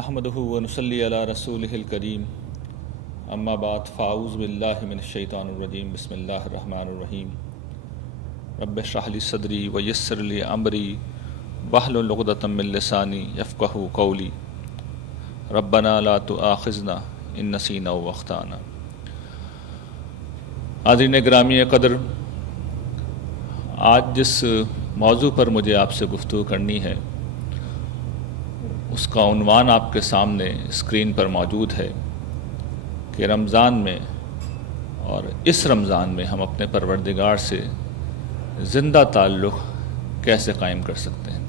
نحمدہ ونصلی علی رسولہ الکریم اما بعد فاعوذ باللہ من الشیطان الرجیم بسم اللہ الرحمن الرحیم رب اشرح لی صدری ویسر لی امری واحلل عقدۃ من لسانی یفقہوا قولی ربنا لا تؤاخذنا ان نسینا او اخطانا۔ حاضرین گرامی قدر، آج جس موضوع پر مجھے آپ سے گفتگو کرنی ہے اس کا عنوان آپ کے سامنے اسکرین پر موجود ہے کہ رمضان میں اور اس رمضان میں ہم اپنے پروردگار سے زندہ تعلق کیسے قائم کر سکتے ہیں۔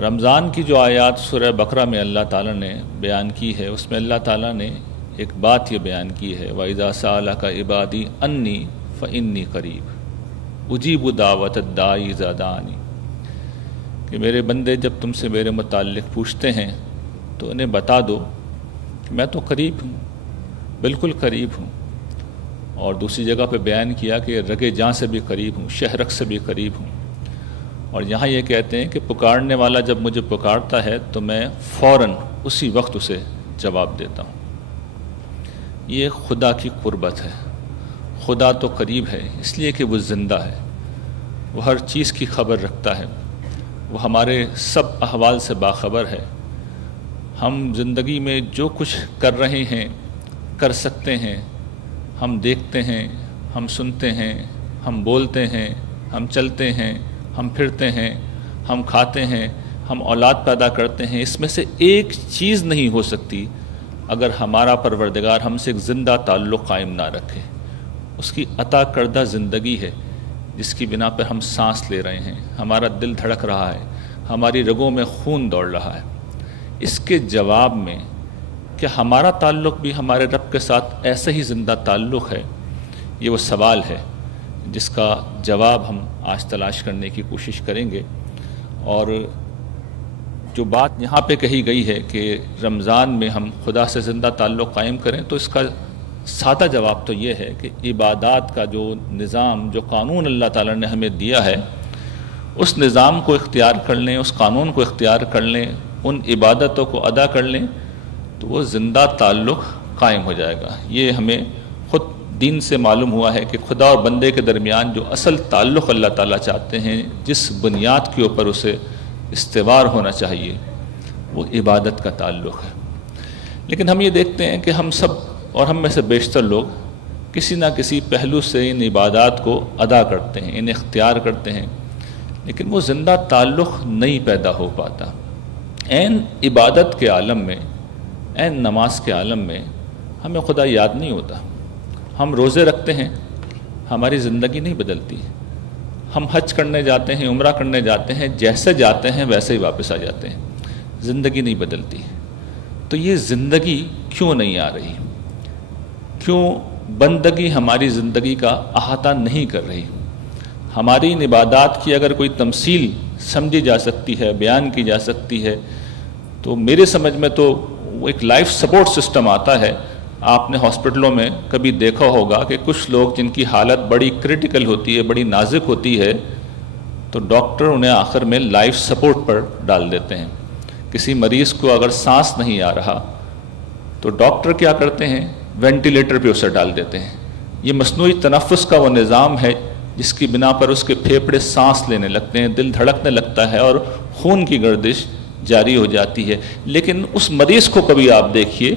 رمضان کی جو آیات سورہ بقرہ میں اللہ تعالیٰ نے بیان کی ہے، اس میں اللہ تعالیٰ نے ایک بات یہ بیان کی ہے وَإِذَا سَأَلَكَ عِبَادِي أَنِّي فَإِنِّي قَرِيبٌ أُجِيبُ دَعْوَةَ الدَّاعِ إِذَا دَعَانِ، کہ میرے بندے جب تم سے میرے متعلق پوچھتے ہیں تو انہیں بتا دو کہ میں تو قریب ہوں، بالکل قریب ہوں۔ اور دوسری جگہ پہ بیان کیا کہ رگے جاں سے بھی قریب ہوں، شہرک سے بھی قریب ہوں۔ اور یہاں یہ کہتے ہیں کہ پکارنے والا جب مجھے پکارتا ہے تو میں فوراً اسی وقت اسے جواب دیتا ہوں۔ یہ خدا کی قربت ہے۔ خدا تو قریب ہے اس لیے کہ وہ زندہ ہے، وہ ہر چیز کی خبر رکھتا ہے، وہ ہمارے سب احوال سے باخبر ہے۔ ہم زندگی میں جو کچھ کر رہے ہیں، کر سکتے ہیں، ہم دیکھتے ہیں، ہم سنتے ہیں، ہم بولتے ہیں، ہم چلتے ہیں، ہم پھرتے ہیں، ہم کھاتے ہیں، ہم اولاد پیدا کرتے ہیں، اس میں سے ایک چیز نہیں ہو سکتی اگر ہمارا پروردگار ہم سے ایک زندہ تعلق قائم نہ رکھے۔ اس کی عطا کردہ زندگی ہے جس کی بنا پر ہم سانس لے رہے ہیں، ہمارا دل دھڑک رہا ہے، ہماری رگوں میں خون دوڑ رہا ہے۔ اس کے جواب میں کہ ہمارا تعلق بھی ہمارے رب کے ساتھ ایسا ہی زندہ تعلق ہے، یہ وہ سوال ہے جس کا جواب ہم آج تلاش کرنے کی کوشش کریں گے۔ اور جو بات یہاں پہ کہی گئی ہے کہ رمضان میں ہم خدا سے زندہ تعلق قائم کریں، تو اس کا سادہ جواب تو یہ ہے کہ عبادات کا جو نظام، جو قانون اللہ تعالیٰ نے ہمیں دیا ہے، اس نظام کو اختیار کر لیں، اس قانون کو اختیار کر لیں، ان عبادتوں کو ادا کر لیں تو وہ زندہ تعلق قائم ہو جائے گا۔ یہ ہمیں خود دین سے معلوم ہوا ہے کہ خدا اور بندے کے درمیان جو اصل تعلق اللہ تعالیٰ چاہتے ہیں، جس بنیاد کے اوپر اسے استوار ہونا چاہیے، وہ عبادت کا تعلق ہے۔ لیکن ہم یہ دیکھتے ہیں کہ ہم سب اور ہم میں سے بیشتر لوگ کسی نہ کسی پہلو سے ان عبادات کو ادا کرتے ہیں، انہیں اختیار کرتے ہیں، لیکن وہ زندہ تعلق نہیں پیدا ہو پاتا۔ عین عبادت کے عالم میں، عین نماز کے عالم میں ہمیں خدا یاد نہیں ہوتا۔ ہم روزے رکھتے ہیں، ہماری زندگی نہیں بدلتی۔ ہم حج کرنے جاتے ہیں، عمرہ کرنے جاتے ہیں، جیسے جاتے ہیں ویسے ہی واپس آ جاتے ہیں، زندگی نہیں بدلتی۔ تو یہ زندگی کیوں نہیں آ رہی؟ کیوں بندگی ہماری زندگی کا احاطہ نہیں کر رہی؟ ہماری ان عبادات کی اگر کوئی تمثیل سمجھی جا سکتی ہے، بیان کی جا سکتی ہے، تو میرے سمجھ میں تو وہ ایک لائف سپورٹ سسٹم آتا ہے۔ آپ نے ہاسپٹلوں میں کبھی دیکھا ہوگا کہ کچھ لوگ جن کی حالت بڑی کریٹیکل ہوتی ہے، بڑی نازک ہوتی ہے، تو ڈاکٹر انہیں آخر میں لائف سپورٹ پر ڈال دیتے ہیں۔ کسی مریض کو اگر سانس نہیں آ رہا تو ڈاکٹر کیا کرتے ہیں؟ وینٹیلیٹر پہ اسے ڈال دیتے ہیں۔ یہ مصنوعی تنفس کا وہ نظام ہے جس کی بنا پر اس کے پھیپھڑے سانس لینے لگتے ہیں، دل دھڑکنے لگتا ہے اور خون کی گردش جاری ہو جاتی ہے۔ لیکن اس مریض کو کبھی آپ دیکھیے،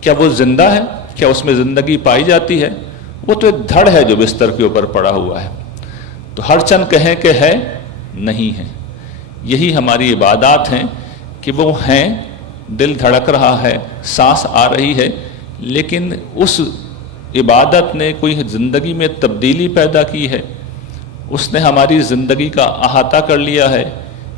کیا وہ زندہ ہے؟ کیا اس میں زندگی پائی جاتی ہے؟ وہ تو ایک دھڑ ہے جو بستر کے اوپر پڑا ہوا ہے۔ تو ہر چند کہیں کہ ہے، نہیں ہے۔ یہی ہماری عبادات ہیں کہ وہ ہیں، دل دھڑک رہا ہے، سانس آ رہی ہے، لیکن اس عبادت نے کوئی زندگی میں تبدیلی پیدا کی ہے؟ اس نے ہماری زندگی کا احاطہ کر لیا ہے؟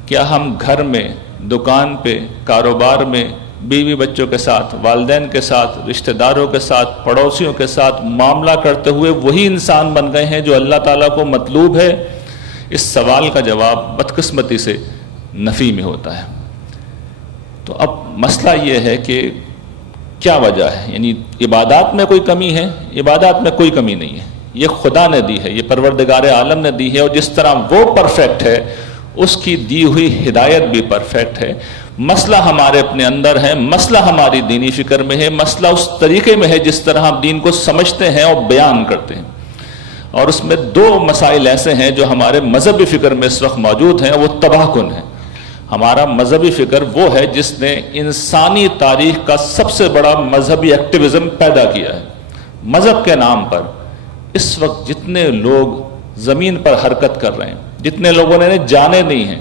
کیا ہم گھر میں، دکان پہ، کاروبار میں، بیوی بچوں کے ساتھ، والدین کے ساتھ، رشتہ داروں کے ساتھ، پڑوسیوں کے ساتھ معاملہ کرتے ہوئے وہی انسان بن گئے ہیں جو اللہ تعالیٰ کو مطلوب ہے؟ اس سوال کا جواب بدقسمتی سے نفی میں ہوتا ہے۔ تو اب مسئلہ یہ ہے کہ کیا وجہ ہے؟ یعنی عبادات میں کوئی کمی ہے؟ عبادات میں کوئی کمی نہیں ہے، یہ خدا نے دی ہے، یہ پروردگار عالم نے دی ہے، اور جس طرح وہ پرفیکٹ ہے اس کی دی ہوئی ہدایت بھی پرفیکٹ ہے۔ مسئلہ ہمارے اپنے اندر ہے، مسئلہ ہماری دینی فکر میں ہے، مسئلہ اس طریقے میں ہے جس طرح ہم دین کو سمجھتے ہیں اور بیان کرتے ہیں۔ اور اس میں دو مسائل ایسے ہیں جو ہمارے مذہبی فکر میں اس وقت موجود ہیں، وہ تباہ کن ہیں۔ ہمارا مذہبی فکر وہ ہے جس نے انسانی تاریخ کا سب سے بڑا مذہبی ایکٹیویزم پیدا کیا ہے۔ مذہب کے نام پر اس وقت جتنے لوگ زمین پر حرکت کر رہے ہیں، جتنے لوگوں نے جانیں دی ہیں،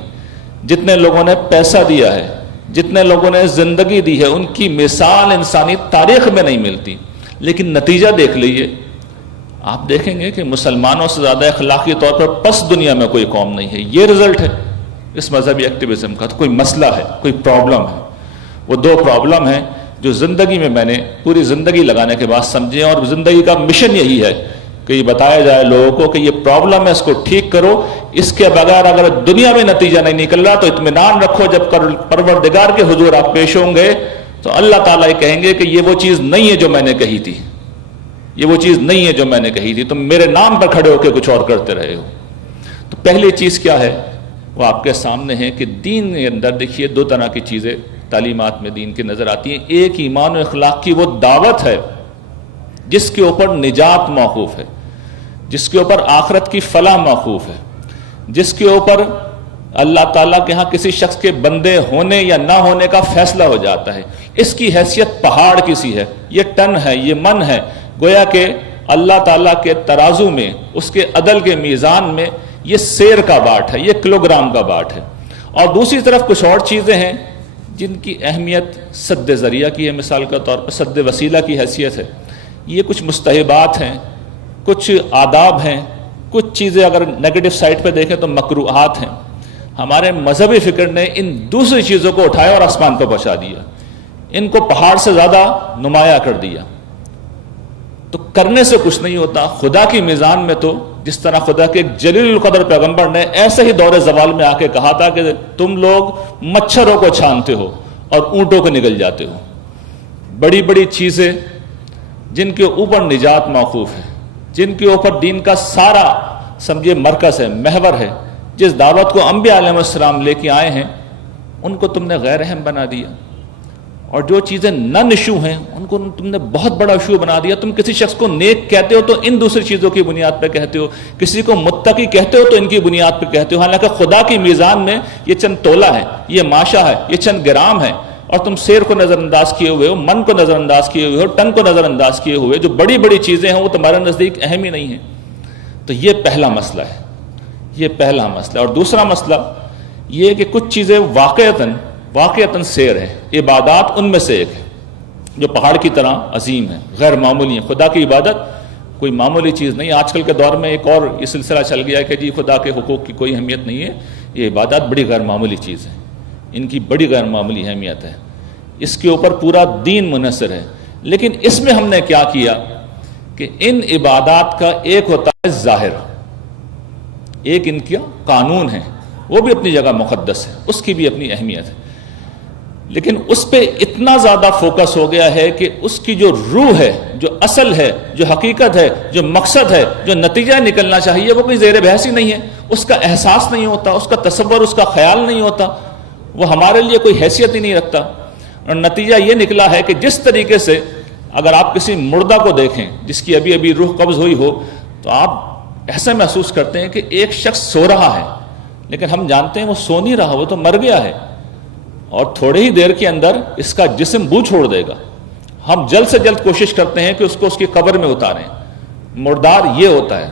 جتنے لوگوں نے پیسہ دیا ہے، جتنے لوگوں نے زندگی دی ہے، ان کی مثال انسانی تاریخ میں نہیں ملتی۔ لیکن نتیجہ دیکھ لیجئے، آپ دیکھیں گے کہ مسلمانوں سے زیادہ اخلاقی طور پر پس دنیا میں کوئی قوم نہیں ہے۔ یہ رزلٹ ہے اس مذہبی ایکٹیویزم کا۔ تو کوئی مسئلہ ہے، کوئی پرابلم ہے۔ وہ دو پرابلم ہیں جو زندگی میں نے پوری زندگی لگانے کے بعد سمجھے، اور زندگی کا مشن یہی ہے کہ یہ بتایا جائے لوگوں کو کہ یہ پرابلم ہے، اس کو ٹھیک کرو۔ اس کے بغیر اگر دنیا میں نتیجہ نہیں نکل رہا تو اطمینان رکھو، جب پروردگار کے حضور آپ پیش ہوں گے تو اللہ تعالیٰ یہ کہیں گے کہ یہ وہ چیز نہیں ہے جو میں نے کہی تھی، یہ وہ چیز نہیں ہے جو میں نے کہی تھی، تم میرے نام پر کھڑے ہو کے کچھ اور کرتے رہے ہو۔ تو پہلی چیز کیا ہے وہ آپ کے سامنے ہے کہ دین کے اندر دیکھیے دو طرح کی چیزیں تعلیمات میں دین کی نظر آتی ہیں۔ ایک ایمان و اخلاق کی وہ دعوت ہے جس کے اوپر نجات موقوف ہے، جس کے اوپر آخرت کی فلاح موقوف ہے، جس کے اوپر اللہ تعالیٰ کے ہاں کسی شخص کے بندے ہونے یا نہ ہونے کا فیصلہ ہو جاتا ہے۔ اس کی حیثیت پہاڑ کی سی ہے، یہ ٹن ہے، یہ من ہے، گویا کہ اللہ تعالیٰ کے ترازو میں، اس کے عدل کے میزان میں یہ سیر کا باٹ ہے، یہ کلوگرام کا باٹ ہے۔ اور دوسری طرف کچھ اور چیزیں ہیں جن کی اہمیت سد ذریعہ کی ہے، مثال کے طور پر سد وسیلہ کی حیثیت ہے۔ یہ کچھ مستحبات ہیں، کچھ آداب ہیں، کچھ چیزیں اگر نیگیٹو سائٹ پہ دیکھیں تو مکروہات ہیں۔ ہمارے مذہبی فکر نے ان دوسری چیزوں کو اٹھایا اور آسمان پہ پہنچا دیا، ان کو پہاڑ سے زیادہ نمایاں کر دیا۔ تو کرنے سے کچھ نہیں ہوتا۔ خدا کی میزان میں تو جس طرح خدا کے ایک جلیل القدر پیغمبر نے ایسے ہی دور زوال میں آ کے کہا تھا کہ تم لوگ مچھروں کو چھانتے ہو اور اونٹوں کو نگل جاتے ہو۔ بڑی بڑی چیزیں جن کے اوپر نجات موقوف ہے، جن کے اوپر دین کا سارا سمجھے مرکز ہے، محور ہے، جس دعوت کو انبیاء علیہ السلام لے کے آئے ہیں، ان کو تم نے غیر اہم بنا دیا۔ اور جو چیزیں نن ایشو ہیں ان کو تم نے بہت بڑا ایشو بنا دیا۔ تم کسی شخص کو نیک کہتے ہو تو ان دوسری چیزوں کی بنیاد پہ کہتے ہو، کسی کو متقی کہتے ہو تو ان کی بنیاد پہ کہتے ہو، حالانکہ خدا کی میزان میں یہ چند تولہ ہے، یہ ماشا ہے، یہ چند گرام ہے، اور تم سیر کو نظر انداز کیے ہوئے ہو، من کو نظر انداز کیے ہوئے ہو، ٹن کو نظر انداز کیے ہوئے، جو بڑی بڑی چیزیں ہیں وہ تمہارے نزدیک اہم ہی نہیں ہیں۔ تو یہ پہلا مسئلہ ہے، یہ پہلا مسئلہ۔ اور دوسرا مسئلہ یہ کہ کچھ چیزیں واقعتاً سیر ہے، عبادات ان میں سے ایک ہے جو پہاڑ کی طرح عظیم ہے، غیر معمولی ہے۔ خدا کی عبادت کوئی معمولی چیز نہیں۔ آج کل کے دور میں ایک اور یہ سلسلہ چل گیا ہے کہ جی خدا کے حقوق کی کوئی اہمیت نہیں ہے، یہ عبادات بڑی غیر معمولی چیز ہے، ان کی بڑی غیر معمولی اہمیت ہے، اس کے اوپر پورا دین منحصر ہے۔ لیکن اس میں ہم نے کیا کیا کہ ان عبادات کا ایک ہوتا ہے ظاہر، ایک ان کا قانون ہے، وہ بھی اپنی جگہ مقدس ہے، اس کی بھی اپنی اہمیت ہے، لیکن اس پہ اتنا زیادہ فوکس ہو گیا ہے کہ اس کی جو روح ہے، جو اصل ہے، جو حقیقت ہے، جو مقصد ہے، جو نتیجہ نکلنا چاہیے وہ کوئی زیر بحث ہی نہیں ہے، اس کا احساس نہیں ہوتا، اس کا تصور، اس کا خیال نہیں ہوتا، وہ ہمارے لیے کوئی حیثیت ہی نہیں رکھتا۔ اور نتیجہ یہ نکلا ہے کہ جس طریقے سے اگر آپ کسی مردہ کو دیکھیں جس کی ابھی ابھی روح قبض ہوئی ہو تو آپ ایسا محسوس کرتے ہیں کہ ایک شخص سو رہا ہے، لیکن ہم جانتے ہیں وہ سو نہیں رہا، وہ تو مر گیا ہے، اور تھوڑے ہی دیر کے اندر اس کا جسم بو چھوڑ دے گا۔ ہم جلد سے جلد کوشش کرتے ہیں کہ اس کو اس کی قبر میں اتاریں۔ مردار یہ ہوتا ہے،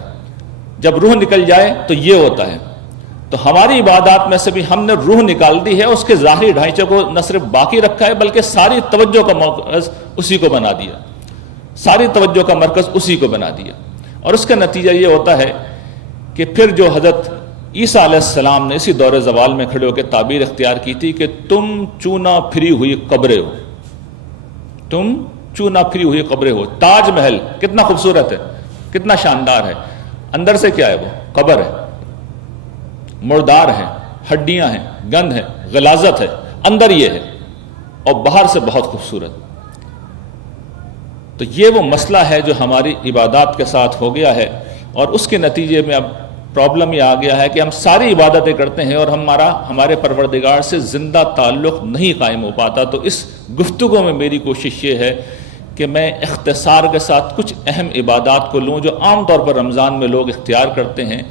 جب روح نکل جائے تو یہ ہوتا ہے۔ تو ہماری عبادات میں سے بھی ہم نے روح نکال دی ہے، اس کے ظاہری ڈھانچے کو نہ صرف باقی رکھا ہے بلکہ ساری توجہ کا مرکز اسی کو بنا دیا، ساری توجہ کا مرکز اسی کو بنا دیا۔ اور اس کا نتیجہ یہ ہوتا ہے کہ پھر جو حضرت عیسیٰ علیہ السلام نے اسی دور زوال میں کھڑے ہو کے تعبیر اختیار کی تھی کہ تم چونا پھری ہوئی قبریں ہو، تم چونا پھری ہوئی قبریں ہو۔ تاج محل کتنا خوبصورت ہے، کتنا شاندار ہے، اندر سے کیا ہے؟ وہ قبر ہے، مردار ہے، ہڈیاں ہیں، گند ہے، غلاظت ہے، اندر یہ ہے، اور باہر سے بہت خوبصورت۔ تو یہ وہ مسئلہ ہے جو ہماری عبادات کے ساتھ ہو گیا ہے، اور اس کے نتیجے میں اب پرابلم یہ آ گیا ہے کہ ہم ساری عبادتیں کرتے ہیں اور ہمارے پروردگار سے زندہ تعلق نہیں قائم ہو پاتا. تو اس گفتگو میں میری کوشش یہ ہے کہ میں اختصار کے ساتھ کچھ اہم عبادات کو لوں جو عام طور پر رمضان میں لوگ اختیار کرتے ہیں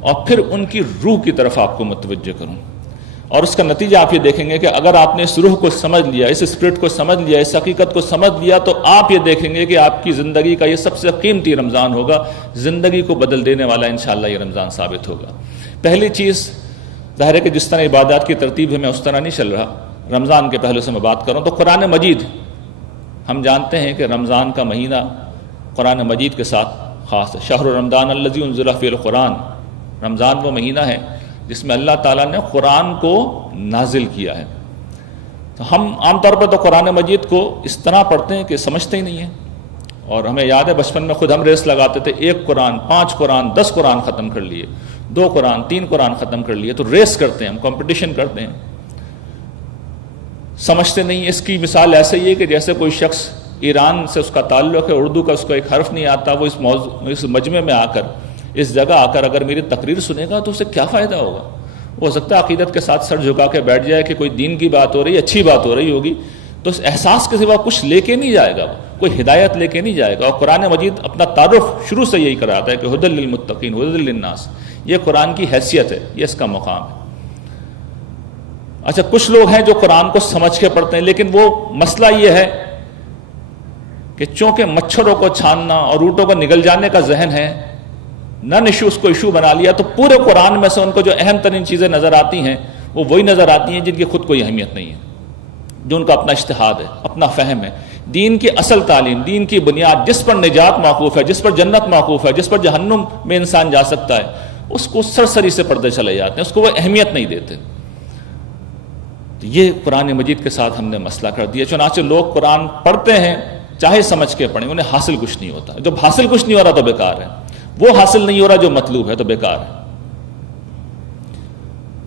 اور پھر ان کی روح کی طرف آپ کو متوجہ کروں. اور اس کا نتیجہ آپ یہ دیکھیں گے کہ اگر آپ نے اس روح کو سمجھ لیا, اس اسپرٹ کو سمجھ لیا, اس حقیقت کو سمجھ لیا, تو آپ یہ دیکھیں گے کہ آپ کی زندگی کا یہ سب سے قیمتی رمضان ہوگا, زندگی کو بدل دینے والا انشاءاللہ یہ رمضان ثابت ہوگا. پہلی چیز ظاہر ہے کہ جس طرح عبادات کی ترتیب ہے میں اس طرح نہیں چل رہا. رمضان کے پہلو سے میں بات کروں تو قرآن مجید, ہم جانتے ہیں کہ رمضان کا مہینہ قرآن مجید کے ساتھ خاص ہے. شہر رمضان الذی انزل فیہ القرآن, رمضان وہ مہینہ ہے جس میں اللہ تعالیٰ نے قرآن کو نازل کیا ہے. تو ہم عام طور پر تو قرآن مجید کو اس طرح پڑھتے ہیں کہ سمجھتے ہی نہیں ہیں. اور ہمیں یاد ہے بچپن میں خود ہم ریس لگاتے تھے, 1 قرآن 5 قرآن 10 قرآن ختم کر لیے, 2 قرآن 3 قرآن ختم کر لیے. تو ریس کرتے ہیں, ہم کمپٹیشن کرتے ہیں, سمجھتے نہیں. اس کی مثال ایسے ہی ہے کہ جیسے کوئی شخص ایران سے اس کا تعلق ہے, اردو کا اس کو ایک حرف نہیں آتا, وہ اس مجمع میں آ کر, اس جگہ آ کر اگر میری تقریر سنے گا تو اسے کیا فائدہ ہوگا. ہو سکتا ہے عقیدت کے ساتھ سر جھکا کے بیٹھ جائے کہ کوئی دین کی بات ہو رہی ہے, اچھی بات ہو رہی ہوگی, تو اس احساس کے سوا کچھ لے کے نہیں جائے گا, کوئی ہدایت لے کے نہیں جائے گا. اور قرآن مجید اپنا تعارف شروع سے یہی کراتا ہے کہ ھدی للمتقین ھدی للناس, یہ قرآن کی حیثیت ہے, یہ اس کا مقام ہے. اچھا, کچھ لوگ ہیں جو قرآن کو سمجھ کے پڑھتے ہیں, لیکن وہ مسئلہ یہ ہے کہ چونکہ مچھروں کو چھاننا اور روٹوں کو نگل جانے کا ذہن ہے, نن ایشو اس کو ایشو بنا لیا, تو پورے قرآن میں سے ان کو جو اہم ترین چیزیں نظر آتی ہیں وہ وہی نظر آتی ہیں جن کی خود کوئی اہمیت نہیں ہے, جو ان کا اپنا اجتہاد ہے, اپنا فہم ہے. دین کی اصل تعلیم, دین کی بنیاد, جس پر نجات موقوف ہے, جس پر جنت موقوف ہے, جس پر جہنم میں انسان جا سکتا ہے, اس کو سرسری سے پردے چلے جاتے ہیں, اس کو وہ اہمیت نہیں دیتے. یہ قرآن مجید کے ساتھ ہم نے مسئلہ کر دیا. چنانچہ لوگ قرآن پڑھتے ہیں چاہے سمجھ کے پڑھیں, انہیں حاصل کچھ نہیں ہوتا. جب حاصل کچھ نہیں ہو رہا تو بیکار ہے, وہ حاصل نہیں ہو رہا جو مطلوب ہے تو بیکار ہے.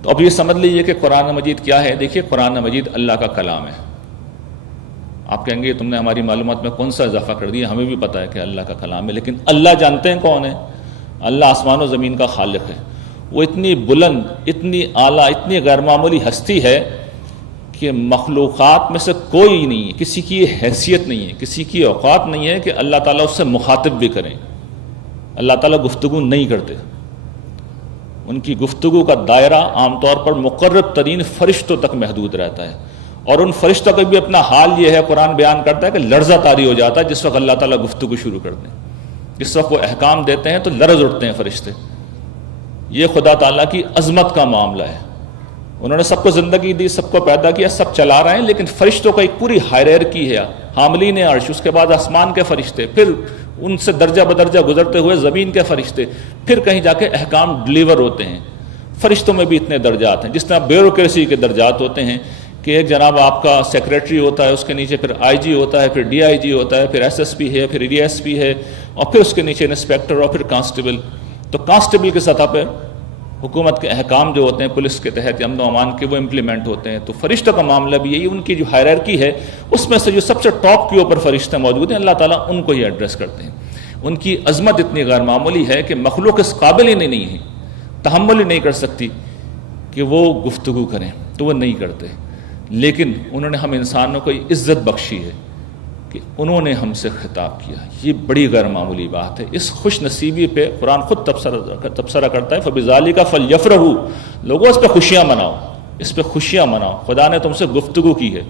تو اب یہ سمجھ لیجیے کہ قرآن مجید کیا ہے. دیکھیے, قرآن مجید اللہ کا کلام ہے. آپ کہیں گے تم نے ہماری معلومات میں کون سا اضافہ کر دیا, ہمیں بھی پتا ہے کہ اللہ کا کلام ہے, لیکن اللہ جانتے ہیں کون ہے. اللہ آسمان و زمین کا خالق ہے. وہ اتنی بلند, اتنی اعلیٰ, اتنی غیر معمولی ہستی ہے کہ مخلوقات میں سے کوئی نہیں ہے, کسی کی حیثیت نہیں ہے, کسی کی اوقات نہیں ہے کہ اللہ تعالیٰ اس سے مخاطب بھی کریں. اللہ تعالیٰ گفتگو نہیں کرتے. ان کی گفتگو کا دائرہ عام طور پر مقرب ترین فرشتوں تک محدود رہتا ہے, اور ان فرشتوں کا بھی اپنا حال یہ ہے, قرآن بیان کرتا ہے کہ لرزہ طاری ہو جاتا ہے جس وقت اللہ تعالیٰ گفتگو شروع کرتے ہیں. جس وقت وہ احکام دیتے ہیں تو لرز اٹھتے ہیں فرشتے. یہ خدا تعالیٰ کی عظمت کا معاملہ ہے. انہوں نے سب کو زندگی دی, سب کو پیدا کیا, سب چلا رہے ہیں, لیکن فرشتوں کا ایک پوری ہائرارکی ہے. حاملین عرش, اس کے بعد آسمان کے فرشتے, پھر ان سے درجہ بدرجہ گزرتے ہوئے زمین کے فرشتے, پھر کہیں جا کے احکام ڈلیور ہوتے ہیں. فرشتوں میں بھی اتنے درجات ہیں, جس طرح بیوروکریسی کے درجات ہوتے ہیں کہ ایک جناب آپ کا سیکریٹری ہوتا ہے, اس کے نیچے پھر آئی جی ہوتا ہے, پھر ڈی آئی جی ہوتا ہے, پھر ایس ایس پی ہے, پھر ڈی ایس پی ہے, اور پھر اس کے نیچے انسپیکٹر, اور پھر کانسٹیبل. تو کانسٹیبل کی سطح پہ حکومت کے احکام جو ہوتے ہیں پولیس کے تحت امن و امان کے, وہ امپلیمنٹ ہوتے ہیں. تو فرشتوں کا معاملہ بھی یہی, ان کی جو ہائرارکی ہے اس میں سے جو سب سے ٹاپ کے اوپر فرشتے موجود ہیں, اللہ تعالیٰ ان کو ہی ایڈریس کرتے ہیں. ان کی عظمت اتنی غیر معمولی ہے کہ مخلوق اس قابل ہی نہیں ہے, تحمل ہی نہیں کر سکتی کہ وہ گفتگو کریں, تو وہ نہیں کرتے. لیکن انہوں نے ہم انسانوں کو عزت بخشی ہے کہ انہوں نے ہم سے خطاب کیا. یہ بڑی غیر معمولی بات ہے. اس خوش نصیبی پہ قرآن خود تبصرہ کرتا ہے, فَبِذَالِكَ فَلْيَفْرَحُوا, لوگوں اس پہ خوشیاں مناؤ, اس پہ خوشیاں مناؤ. خدا نے تم سے گفتگو کی ہے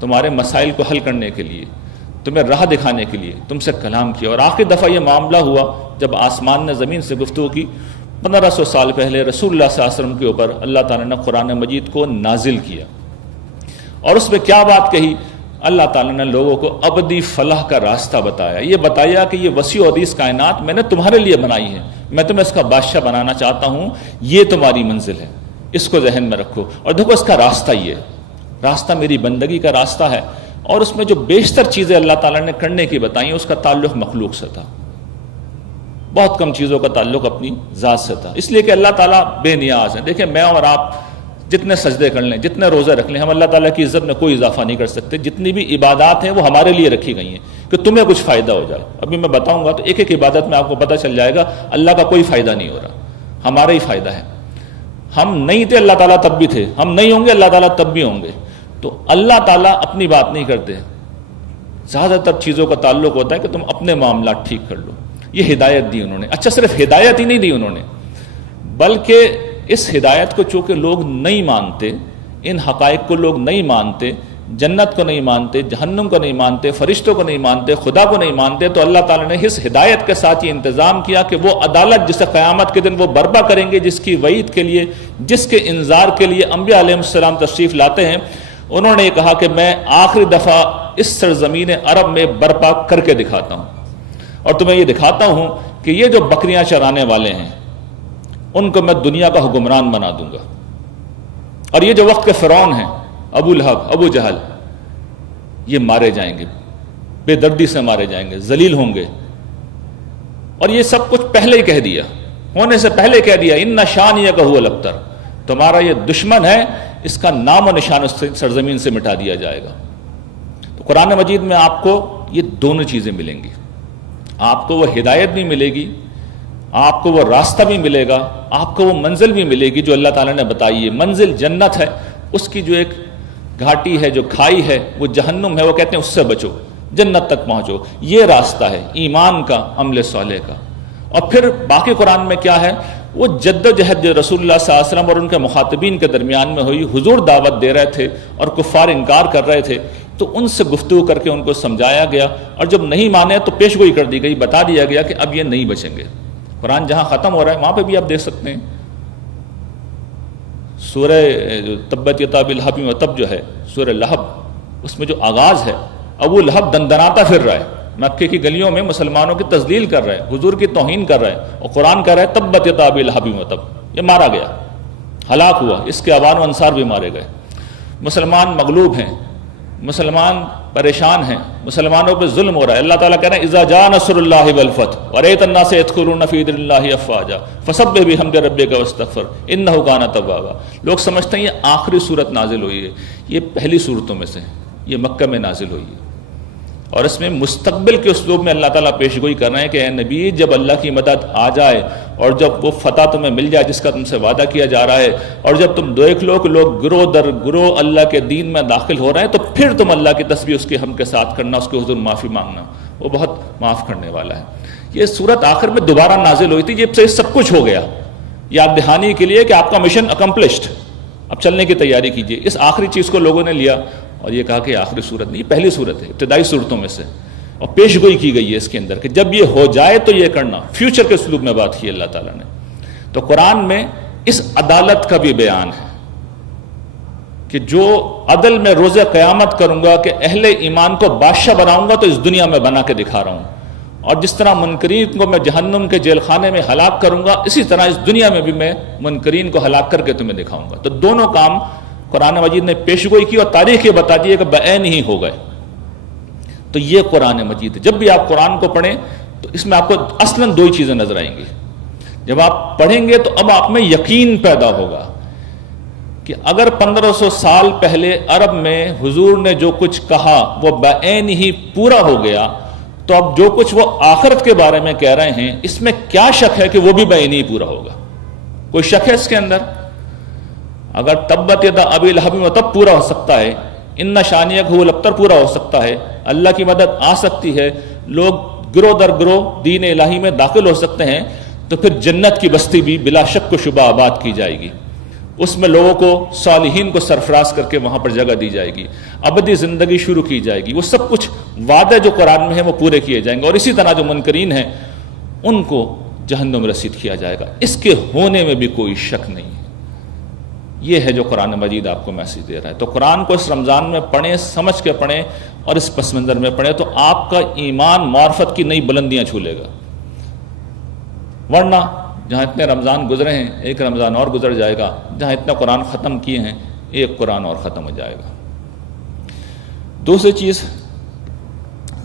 تمہارے مسائل کو حل کرنے کے لیے, تمہیں راہ دکھانے کے لیے, تم سے کلام کیا. اور آخری دفعہ یہ معاملہ ہوا جب آسمان نے زمین سے گفتگو کی. 1500 سال پہلے رسول اللہ صلی اللہ علیہ وسلم کے اوپر اللہ تعالیٰ نے قرآن مجید کو نازل کیا, اور اس میں کیا بات کہی. اللہ تعالیٰ نے لوگوں کو ابدی فلاح کا راستہ بتایا. یہ بتایا کہ یہ وسیع و عریض کائنات میں نے تمہارے لیے بنائی ہے, میں تمہیں اس کا بادشاہ بنانا چاہتا ہوں, یہ تمہاری منزل ہے, اس کو ذہن میں رکھو. اور دیکھو اس کا راستہ یہ راستہ میری بندگی کا راستہ ہے. اور اس میں جو بیشتر چیزیں اللہ تعالیٰ نے کرنے کی بتائیں اس کا تعلق مخلوق سے تھا, بہت کم چیزوں کا تعلق اپنی ذات سے تھا. اس لیے کہ اللہ تعالیٰ بے نیاز ہیں. دیکھیں, میں اور آپ جتنے سجدے کر لیں, جتنے روزے رکھ لیں, ہم اللہ تعالیٰ کی عزت میں کوئی اضافہ نہیں کر سکتے. جتنی بھی عبادات ہیں وہ ہمارے لیے رکھی گئی ہیں کہ تمہیں کچھ فائدہ ہو جائے. ابھی میں بتاؤں گا تو ایک ایک عبادت میں آپ کو پتہ چل جائے گا اللہ کا کوئی فائدہ نہیں ہو رہا. ہمارا ہی فائدہ ہے. ہم نہیں تھے اللہ تعالیٰ تب بھی تھے, ہم نہیں ہوں گے اللہ تعالیٰ تب بھی ہوں گے. تو اللہ تعالیٰ اپنی بات نہیں کرتے, زیادہ تر چیزوں کا تعلق ہوتا ہے کہ تم اپنے معاملات ٹھیک کر لو. یہ ہدایت دی انہوں نے. اچھا, صرف ہدایت ہی نہیں دی انہوں نے, بلکہ اس ہدایت کو چونکہ لوگ نہیں مانتے, ان حقائق کو لوگ نہیں مانتے, جنت کو نہیں مانتے, جہنم کو نہیں مانتے, فرشتوں کو نہیں مانتے, خدا کو نہیں مانتے, تو اللہ تعالیٰ نے اس ہدایت کے ساتھ یہ انتظام کیا کہ وہ عدالت جسے قیامت کے دن وہ برپا کریں گے, جس کی وعید کے لیے, جس کے انذار کے لیے انبیاء علیہ السلام تشریف لاتے ہیں, انہوں نے یہ کہا کہ میں آخری دفعہ اس سرزمین عرب میں برپا کر کے دکھاتا ہوں, اور تمہیں یہ دکھاتا ہوں کہ یہ جو بکریاں چرانے والے ہیں ان کو میں دنیا کا حکمران بنا دوں گا. اور یہ جو وقت کے فرعون ہیں, ابو لہب, ابو جہل, یہ مارے جائیں گے, بے دردی سے مارے جائیں گے, ذلیل ہوں گے. اور یہ سب کچھ پہلے ہی کہہ دیا, ہونے سے پہلے کہہ دیا, ان شانیک هو الابتر, تمہارا یہ دشمن ہے, اس کا نام و نشان اس سرزمین سے مٹا دیا جائے گا. تو قرآن مجید میں آپ کو یہ دونوں چیزیں ملیں گی. آپ کو وہ ہدایت بھی ملے گی, آپ کو وہ راستہ بھی ملے گا, آپ کو وہ منزل بھی ملے گی جو اللہ تعالیٰ نے بتائی ہے. منزل جنت ہے, اس کی جو ایک گھاٹی ہے, جو کھائی ہے, وہ جہنم ہے, وہ کہتے ہیں اس سے بچو, جنت تک پہنچو. یہ راستہ ہے ایمان کا, عمل صالح کا. اور پھر باقی قرآن میں کیا ہے, وہ جد و جہد جو رسول اللہ صلی اللہ علیہ وسلم اور ان کے مخاطبین کے درمیان میں ہوئی. حضور دعوت دے رہے تھے اور کفار انکار کر رہے تھے, تو ان سے گفتگو کر کے ان کو سمجھایا گیا, اور جب نہیں مانے تو پیش گوئی کر دی گئی, بتا دیا گیا کہ اب یہ نہیں بچیں گے. قرآن جہاں ختم ہو رہا ہے وہاں پہ بھی آپ دیکھ سکتے ہیں, سورہ تبت یدا ابی لہب و تب جو ہے, سورہ لہب, اس میں جو آغاز ہے, ابو لہب دندناتا پھر رہا ہے مکے کی گلیوں میں, مسلمانوں کی تذلیل کر رہا ہے, حضور کی توہین کر رہا ہے, اور قرآن کہہ رہا ہے تبت یدا ابی لہب و تب, یہ مارا گیا, ہلاک ہوا, اس کے اوان و انصار بھی مارے گئے. مسلمان مغلوب ہیں, مسلمان پریشان ہیں, مسلمانوں پہ ظلم ہو رہا ہے. اللہ تعالیٰ کہہ رہے ہیں اذا جاء نصر اللہ والفتح ورأیت الناس يدخلون فی دین اللہ افواجا فسبح بحمد ربک واستغفر انہ کان توابا. لوگ سمجھتے ہیں یہ آخری صورت نازل ہوئی ہے, یہ پہلی صورتوں میں سے, یہ مکہ میں نازل ہوئی ہے, اور اس میں مستقبل کے اسلوب میں اللہ تعالیٰ پیش گوئی کر رہے ہیں کہ اے نبی, جب اللہ کی مدد آ جائے اور جب وہ فتح تمہیں مل جائے جس کا تم سے وعدہ کیا جا رہا ہے, اور جب تم دیکھ لو کہ لوگ گروہ در گروہ اللہ کے دین میں داخل ہو رہے ہیں, تو پھر تم اللہ کی تسبیح اس کے ہم کے ساتھ کرنا, اس کے حضور معافی مانگنا, وہ بہت معاف کرنے والا ہے. یہ صورت آخر میں دوبارہ نازل ہوئی تھی جب سے سب کچھ ہو گیا. یہ آپ دہانی کے لیے کہ آپ کا مشن اکمپلشڈ, اب چلنے کی تیاری کیجیے. اس آخری چیز کو لوگوں نے لیا اور یہ کہا کہ یہ آخری صورت نہیں, یہ پہلی صورت ہے ابتدائی صورتوں میں سے, اور پیش گوئی کی گئی ہے اس کے اندر کہ جب یہ ہو جائے تو یہ کرنا. فیوچر کے اسلوب میں بات کی اللہ تعالیٰ نے. تو قرآن میں اس عدالت کا بھی بیان ہے کہ جو عدل میں روز قیامت کروں گا کہ اہل ایمان کو بادشاہ بناؤں گا تو اس دنیا میں بنا کے دکھا رہا ہوں, اور جس طرح منکرین کو میں جہنم کے جیل خانے میں ہلاک کروں گا, اسی طرح اس دنیا میں بھی میں منکرین کو ہلاک کر کے تمہیں دکھاؤں گا. تو دونوں کام قرآن مجید نے پیش گوئی کی, اور تاریخ یہ بتا دی ہے کہ بعین ہی ہو گئے. تو یہ قرآن مجید ہے. جب بھی آپ قرآن کو پڑھیں تو اس میں آپ کو اصلاً دو ہی چیزیں نظر آئیں گی. جب آپ پڑھیں گے تو اب آپ میں یقین پیدا ہوگا کہ اگر 1500 سال پہلے عرب میں حضور نے جو کچھ کہا وہ بعین ہی پورا ہو گیا, تو اب جو کچھ وہ آخرت کے بارے میں کہہ رہے ہیں اس میں کیا شک ہے کہ وہ بھی بعین ہی پورا ہوگا؟ کوئی شک ہے اس کے اندر؟ اگر تبت یدا ابی لہب و تب پورا ہو سکتا ہے, ان شانیک هو الابتر پورا ہو سکتا ہے, اللہ کی مدد آ سکتی ہے, لوگ گروہ در گروہ دین الہی میں داخل ہو سکتے ہیں, تو پھر جنت کی بستی بھی بلا شک و شبہ آباد کی جائے گی. اس میں لوگوں کو, صالحین کو سرفراز کر کے وہاں پر جگہ دی جائے گی, ابدی زندگی شروع کی جائے گی. وہ سب کچھ وعدے جو قرآن میں ہیں وہ پورے کیے جائیں گے, اور اسی طرح جو منکرین ہیں ان کو جہنم رسید کیا جائے گا. اس کے ہونے میں بھی کوئی شک نہیں ہے. یہ ہے جو قرآن مجید آپ کو میسج دے رہا ہے. تو قرآن کو اس رمضان میں پڑھیں, سمجھ کے پڑھیں, اور اس پس منظر میں پڑھیں, تو آپ کا ایمان معرفت کی نئی بلندیاں چھو لے گا. ورنہ جہاں اتنے رمضان گزرے ہیں ایک رمضان اور گزر جائے گا, جہاں اتنا قرآن ختم کیے ہیں ایک قرآن اور ختم ہو جائے گا. دوسری چیز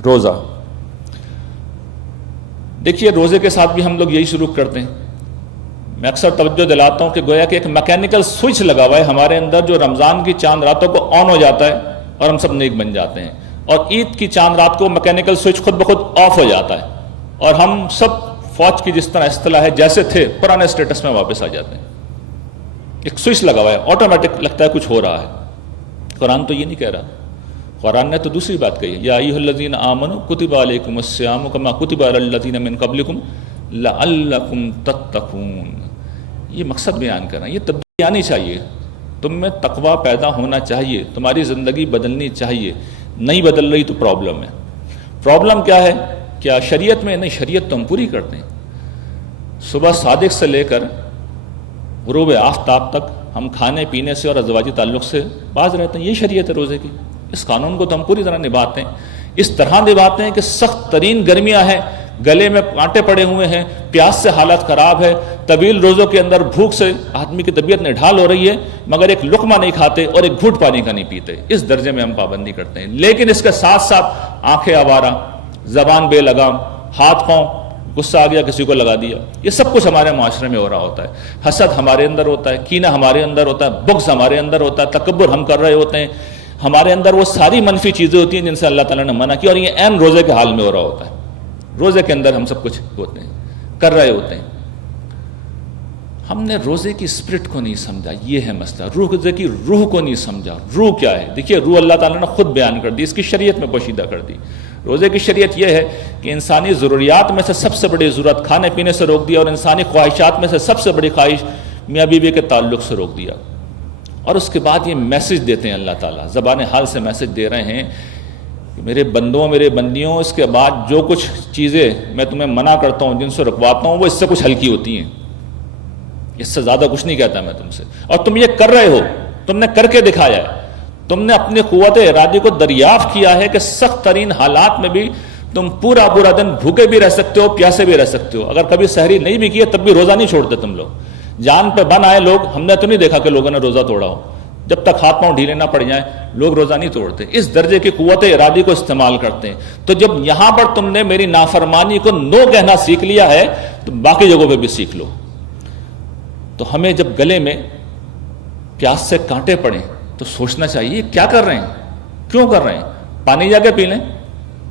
روزہ. دیکھیے روزے کے ساتھ بھی ہم لوگ یہی شروع کرتے ہیں. میں اکثر توجہ دلاتا ہوں کہ گویا کہ ایک میکینیکل سوئچ لگا ہوا ہے ہمارے اندر جو رمضان کی چاند راتوں کو آن ہو جاتا ہے اور ہم سب نیک بن جاتے ہیں, اور عید کی چاند رات کو میکینیکل سوئچ خود بخود آف ہو جاتا ہے اور ہم سب فوج کی جس طرح اصطلاح ہے جیسے تھے پرانے اسٹیٹس میں واپس آ جاتے ہیں. ایک سوئچ لگا ہوا ہے, آٹومیٹک لگتا ہے کچھ ہو رہا ہے. قرآن تو یہ نہیں کہہ رہا, قرآن نے تو دوسری بات کہی ہے, یا ایھا الذین آمنوا کتب علیکم الصیام کما کتب علی الذین من قبلکم لعلکم تتقون. یہ مقصد بیان کرنا, یہ تبدیلی آنی چاہیے, تم میں تقوی پیدا ہونا چاہیے, تمہاری زندگی بدلنی چاہیے. نہیں بدل رہی تو پرابلم ہے. پرابلم کیا ہے؟ کیا شریعت میں؟ نہیں, شریعت تو ہم پوری کرتے ہیں. صبح صادق سے لے کر غروب آفتاب تک ہم کھانے پینے سے اور ازواجی تعلق سے باز رہتے ہیں. یہ شریعت ہے روزے کی. اس قانون کو تو ہم پوری طرح نبھاتے ہیں. اس طرح نبھاتے ہیں کہ سخت ترین گرمیاں ہیں, گلے میں کانٹے پڑے ہوئے ہیں, پیاس سے حالت خراب ہے, طویل روزوں کے اندر بھوک سے آدمی کی طبیعت نڈھال ہو رہی ہے, مگر ایک لقمہ نہیں کھاتے اور ایک گھونٹ پانی کا نہیں پیتے. اس درجے میں ہم پابندی کرتے ہیں. لیکن اس کے ساتھ ساتھ آنکھیں آوارہ, زبان بے لگام, ہاتھ پاؤں, غصہ آ گیا کسی کو لگا دیا, یہ سب کچھ ہمارے معاشرے میں ہو رہا ہوتا ہے. حسد ہمارے اندر ہوتا ہے, کینہ ہمارے اندر ہوتا ہے, بغض ہمارے اندر ہوتا ہے, تکبر ہم کر رہے ہوتے ہیں. ہمارے اندر وہ ساری منفی چیزیں ہوتی ہیں جن سے اللہ تعالیٰ نے منع کیا, اور یہ عین روزے کے حال میں ہو رہا ہوتا ہے. روزے کے اندر ہم سب کچھ ہوتے ہیں, کر رہے ہوتے ہیں. ہم نے روزے کی اسپرٹ کو نہیں سمجھا, یہ ہے مسئلہ. روزے کی روح کو نہیں سمجھا. روح کیا ہے؟ دیکھیے, روح اللہ تعالیٰ نے خود بیان کر دی, اس کی شریعت میں پوشیدہ کر دی. روزے کی شریعت یہ ہے کہ انسانی ضروریات میں سے سب سے بڑی ضرورت کھانے پینے سے روک دیا, اور انسانی خواہشات میں سے سب سے بڑی خواہش میاں بیوی کے تعلق سے روک دیا. اور اس کے بعد یہ میسج دیتے ہیں اللہ تعالیٰ, زبان حال سے میسج دے رہے ہیں کہ میرے بندوں, میرے بندیوں, اس کے بعد جو کچھ چیزیں میں تمہیں منع کرتا ہوں, جن سے رکواتا ہوں, وہ اس سے کچھ ہلکی ہوتی ہیں. اس سے زیادہ کچھ نہیں کہتا میں تم سے. اور تم یہ کر رہے ہو, تم نے کر کے دکھایا ہے. تم نے اپنی قوت ارادی کو دریافت کیا ہے کہ سخت ترین حالات میں بھی تم پورا دن بھوکے بھی رہ سکتے ہو, پیاسے بھی رہ سکتے ہو. اگر کبھی سحری نہیں بھی کیا تب بھی روزہ نہیں چھوڑتے تم لوگ. جان پہ بن آئے لوگ, ہم نے تو نہیں دیکھا کہ لوگوں نے روزہ توڑا ہو. جب تک ہاتھ پاؤں ڈھیلے نہ پڑ جائیں لوگ روزہ نہیں توڑتے. اس درجے کی قوت ارادی کو استعمال کرتے ہیں. تو جب یہاں پر تم نے میری نافرمانی کو نو کہنا سیکھ لیا ہے تو باقی جگہوں پہ بھی سیکھ لو. تو ہمیں جب گلے میں پیاس سے کانٹے پڑیں تو سوچنا چاہیے کیا کر رہے ہیں, کیوں کر رہے ہیں. پانی جا کے پی لیں,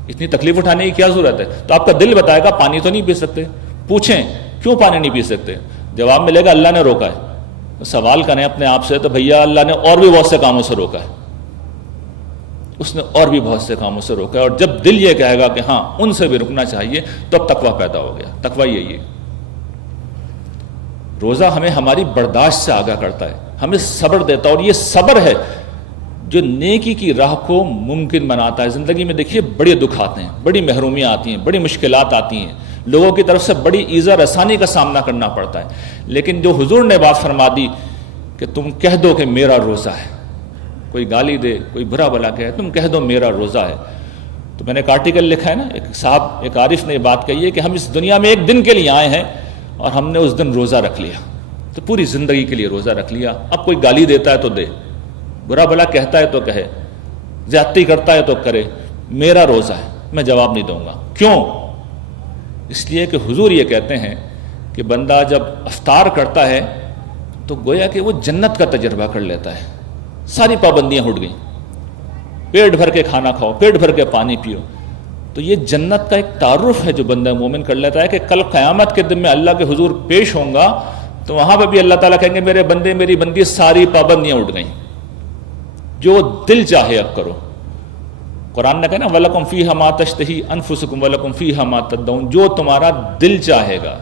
اتنی تکلیف اٹھانے کی کیا ضرورت ہے. تو آپ کا دل بتائے گا پانی تو نہیں پی سکتے. پوچھیں کیوں پانی نہیں پی سکتے, جواب ملے گا اللہ نے روکا ہے. سوال کریں اپنے آپ سے تو بھیا اللہ نے اور بھی بہت سے کاموں سے روکا ہے, اس نے اور بھی بہت سے کاموں سے روکا ہے. اور جب دل یہ کہے گا کہ ہاں ان سے بھی رکنا چاہیے تو اب تقویٰ پیدا ہو گیا. تقویٰ یہی ہے. روزہ ہمیں ہماری برداشت سے آگاہ کرتا ہے, ہمیں صبر دیتا ہے, اور یہ صبر ہے جو نیکی کی راہ کو ممکن بناتا ہے. زندگی میں دیکھیے بڑے دکھ آتے ہیں, بڑی محرومیاں آتی ہیں, بڑی مشکلات آتی ہیں, لوگوں کی طرف سے بڑی ایذا رسانی کا سامنا کرنا پڑتا ہے. لیکن جو حضور نے بات فرما دی کہ تم کہہ دو کہ میرا روزہ ہے, کوئی گالی دے, کوئی برا بلا کہے, تم کہہ دو میرا روزہ ہے. تو میں نے ایک آرٹیکل لکھا ہے نا, ایک صاحب, ایک عارف نے یہ بات کہی ہے کہ ہم اس دنیا میں ایک دن کے لیے آئے ہیں اور ہم نے اس دن روزہ رکھ لیا, تو پوری زندگی کے لیے روزہ رکھ لیا. اب کوئی گالی دیتا ہے تو دے, برا بلا کہتا ہے تو کہے, زیادتی کرتا ہے تو کرے, میرا روزہ ہے, میں جواب نہیں دوں گا. کیوں؟ اس لیے کہ حضور یہ کہتے ہیں کہ بندہ جب افطار کرتا ہے تو گویا کہ وہ جنت کا تجربہ کر لیتا ہے. ساری پابندیاں ہٹ گئیں, پیٹ بھر کے کھانا کھاؤ, پیٹ بھر کے پانی پیو. تو یہ جنت کا ایک تعارف ہے جو بندہ مومن کر لیتا ہے کہ کل قیامت کے دن میں اللہ کے حضور پیش ہوں گا تو وہاں پہ بھی اللہ تعالیٰ کہیں گے میرے بندے, میری بندی, ساری پابندیاں اٹھ گئیں, جو دل چاہے اب کرو. قرآن نے کہا نا وَلَكُمْ فِيهَا مَا تَشْتَهِي أَنفُسُكُمْ وَلَكُمْ فِيهَا مَا تَدَّعُونَ, جو تمہارا دل چاہے گا,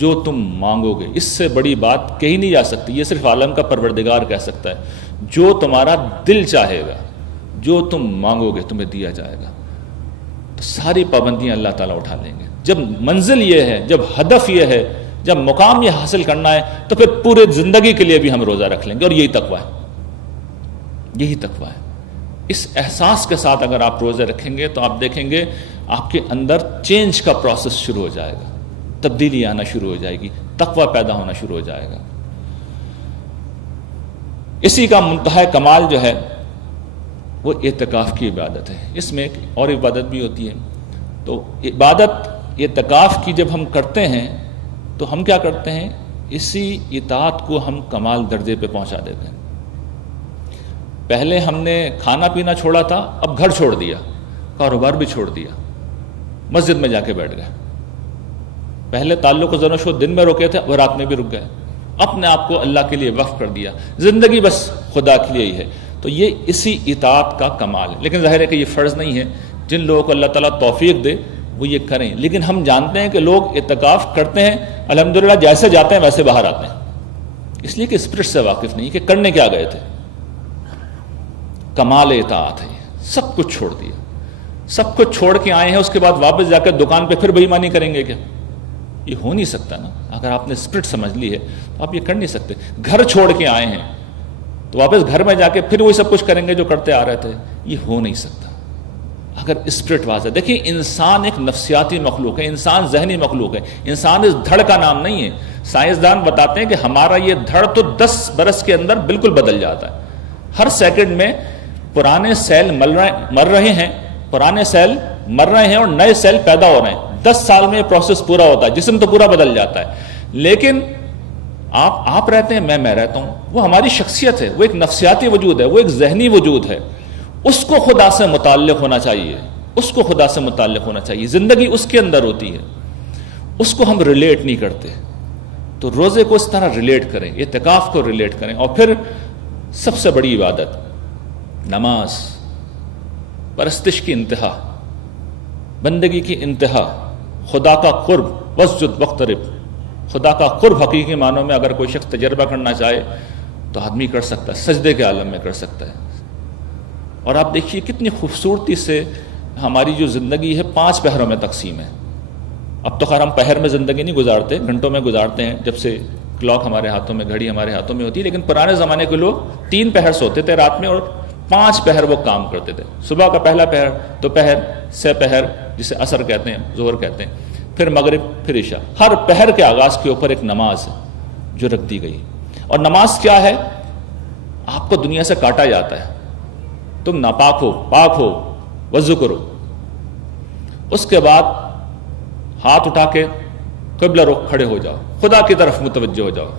جو تم مانگو گے. اس سے بڑی بات کہی نہیں جا سکتی, یہ صرف عالم کا پروردگار کہہ سکتا ہے. جو تمہارا دل چاہے گا, جو تم مانگو گے تمہیں دیا جائے گا. تو ساری پابندیاں اللہ تعالیٰ اٹھا لیں گے. جب منزل یہ ہے, جب ہدف یہ ہے, جب مقام یہ حاصل کرنا ہے, تو پھر پورے زندگی کے لیے بھی ہم روزہ رکھ لیں گے. اور یہی تقویٰ ہے, یہی تقویٰ ہے. اس احساس کے ساتھ اگر آپ روزے رکھیں گے تو آپ دیکھیں گے آپ کے اندر چینج کا پروسیس شروع ہو جائے گا, تبدیلی آنا شروع ہو جائے گی, تقویٰ پیدا ہونا شروع ہو جائے گا. اسی کا منتہا کمال جو ہے وہ اعتکاف کی عبادت ہے. اس میں ایک اور عبادت بھی ہوتی ہے. تو عبادت اعتکاف کی جب ہم کرتے ہیں تو ہم کیا کرتے ہیں, اسی اطاعت کو ہم کمال درجے پہ پہنچا دیتے ہیں. پہلے ہم نے کھانا پینا چھوڑا تھا, اب گھر چھوڑ دیا, کاروبار بھی چھوڑ دیا, مسجد میں جا کے بیٹھ گئے. پہلے تعلق و زنوش و دن میں روکے تھے، وہ رات میں بھی رک گئے، اپنے آپ کو اللہ کے لیے وقف کر دیا، زندگی بس خدا کے لیے ہی ہے. تو یہ اسی اطاعت کا کمال ہے. لیکن ظاہر ہے کہ یہ فرض نہیں ہے، جن لوگوں کو اللہ تعالیٰ توفیق دے وہ یہ کریں. لیکن ہم جانتے ہیں کہ لوگ اعتکاف کرتے ہیں، الحمدللہ جیسے جاتے ہیں ویسے باہر آتے ہیں، اس لیے کہ اسپرٹ سے واقف نہیں کہ کرنے کیا گئے تھے. کمال اطاعت ہے، سب کچھ چھوڑ دیا، سب کچھ چھوڑ کے آئے ہیں، اس کے بعد واپس جا کے دکان پہ پھر بے ایمانی کریں گے کیا؟ یہ ہو نہیں سکتا نا. اگر آپ نے اسپرٹ سمجھ لی ہے تو آپ یہ کر نہیں سکتے. گھر چھوڑ کے آئے ہیں تو واپس گھر میں جا کے پھر وہی سب کچھ کریں گے جو کرتے آ رہے تھے، یہ ہو نہیں سکتا. اگر اسپرٹ واضح، دیکھیے انسان ایک نفسیاتی مخلوق ہے، انسان ذہنی مخلوق ہے، انسان اس دھڑ کا نام نہیں ہے. سائنسدان بتاتے ہیں کہ ہمارا یہ دھڑ تو 10 برس کے اندر بالکل بدل جاتا ہے. ہر سیکنڈ میں پرانے سیل مر رہے ہیں، پرانے سیل مر رہے ہیں اور نئے سیل پیدا ہو رہے ہیں. 10 سال میں یہ پروسیس پورا ہوتا ہے، جسم تو پورا بدل جاتا ہے. لیکن آپ رہتے ہیں، میں رہتا ہوں، وہ ہماری شخصیت ہے، وہ ایک نفسیاتی وجود ہے، وہ ایک ذہنی وجود ہے. اس کو خدا سے متعلق ہونا چاہیے، اس کو خدا سے متعلق ہونا چاہیے. زندگی اس کے اندر ہوتی ہے، اس کو ہم ریلیٹ نہیں کرتے. تو روزے کو اس طرح ریلیٹ کریں، اعتکاف کو ریلیٹ کریں. اور پھر سب سے بڑی عبادت نماز، پرستش کی انتہا، بندگی کی انتہا، خدا کا قرب، واسجد واقترب. خدا کا قرب حقیقی معنوں میں اگر کوئی شخص تجربہ کرنا چاہے تو آدمی کر سکتا ہے، سجدے کے عالم میں کر سکتا ہے. اور آپ دیکھیے کتنی خوبصورتی سے ہماری جو زندگی ہے 5 پہروں میں تقسیم ہے. اب تو خیر ہم پہر میں زندگی نہیں گزارتے، گھنٹوں میں گزارتے ہیں، جب سے کلاک ہمارے ہاتھوں میں، گھڑی ہمارے ہاتھوں میں ہوتی ہے. لیکن پرانے زمانے کے لوگ 3 پہر سوتے تھے رات میں اور 5 پہر وہ کام کرتے تھے. صبح کا پہلا پہر، دوپہر، 6 پہر جسے عصر کہتے ہیں، ظہر کہتے ہیں، پھر مغرب، پھر عشاء. ہر پہر کے آغاز کے اوپر ایک نماز ہے جو رکھ دی گئی. اور نماز کیا ہے؟ آپ کو دنیا سے کاٹا جاتا ہے، تم ناپاک ہو، پاک ہو، وضو کرو. اس کے بعد ہاتھ اٹھا کے قبلہ رخ کھڑے ہو جاؤ، خدا کی طرف متوجہ ہو جاؤ،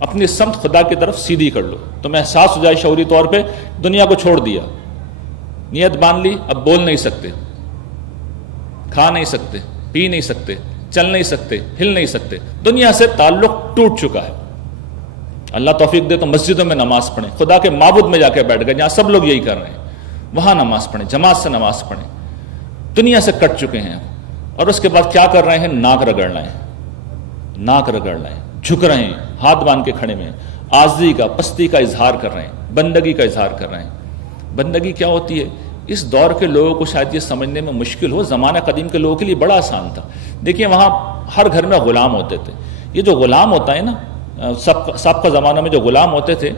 اپنی سمت خدا کی طرف سیدھی کر لو. تمہیں احساس ہو جائے شعوری طور پہ دنیا کو چھوڑ دیا، نیت باندھ لی، اب بول نہیں سکتے، کھا نہیں سکتے، پی نہیں سکتے، چل نہیں سکتے، ہل نہیں سکتے، دنیا سے تعلق ٹوٹ چکا ہے. اللہ توفیق دے تو مسجدوں میں نماز پڑھیں، خدا کے معبود میں جا کے بیٹھ گئے جہاں سب لوگ یہی کر رہے ہیں، وہاں نماز پڑھیں، جماعت سے نماز پڑھیں. دنیا سے کٹ چکے ہیں. اور اس کے بعد کیا کر رہے ہیں؟ ناک رگڑ رہے ہیں، ناک رگڑ رہے ہیں، جھک رہے ہیں، ہاتھ باندھ کے کھڑے میں، عاجزی کا، پستی کا اظہار کر رہے ہیں، بندگی کا اظہار کر رہے ہیں. بندگی کیا ہوتی ہے؟ اس دور کے لوگوں کو شاید یہ سمجھنے میں مشکل ہو، زمانہ قدیم کے لوگوں کے لیے بڑا آسان تھا. دیکھیے وہاں ہر گھر میں غلام ہوتے تھے. یہ جو غلام ہوتا ہے نا، سب کا زمانہ میں جو غلام ہوتے تھے،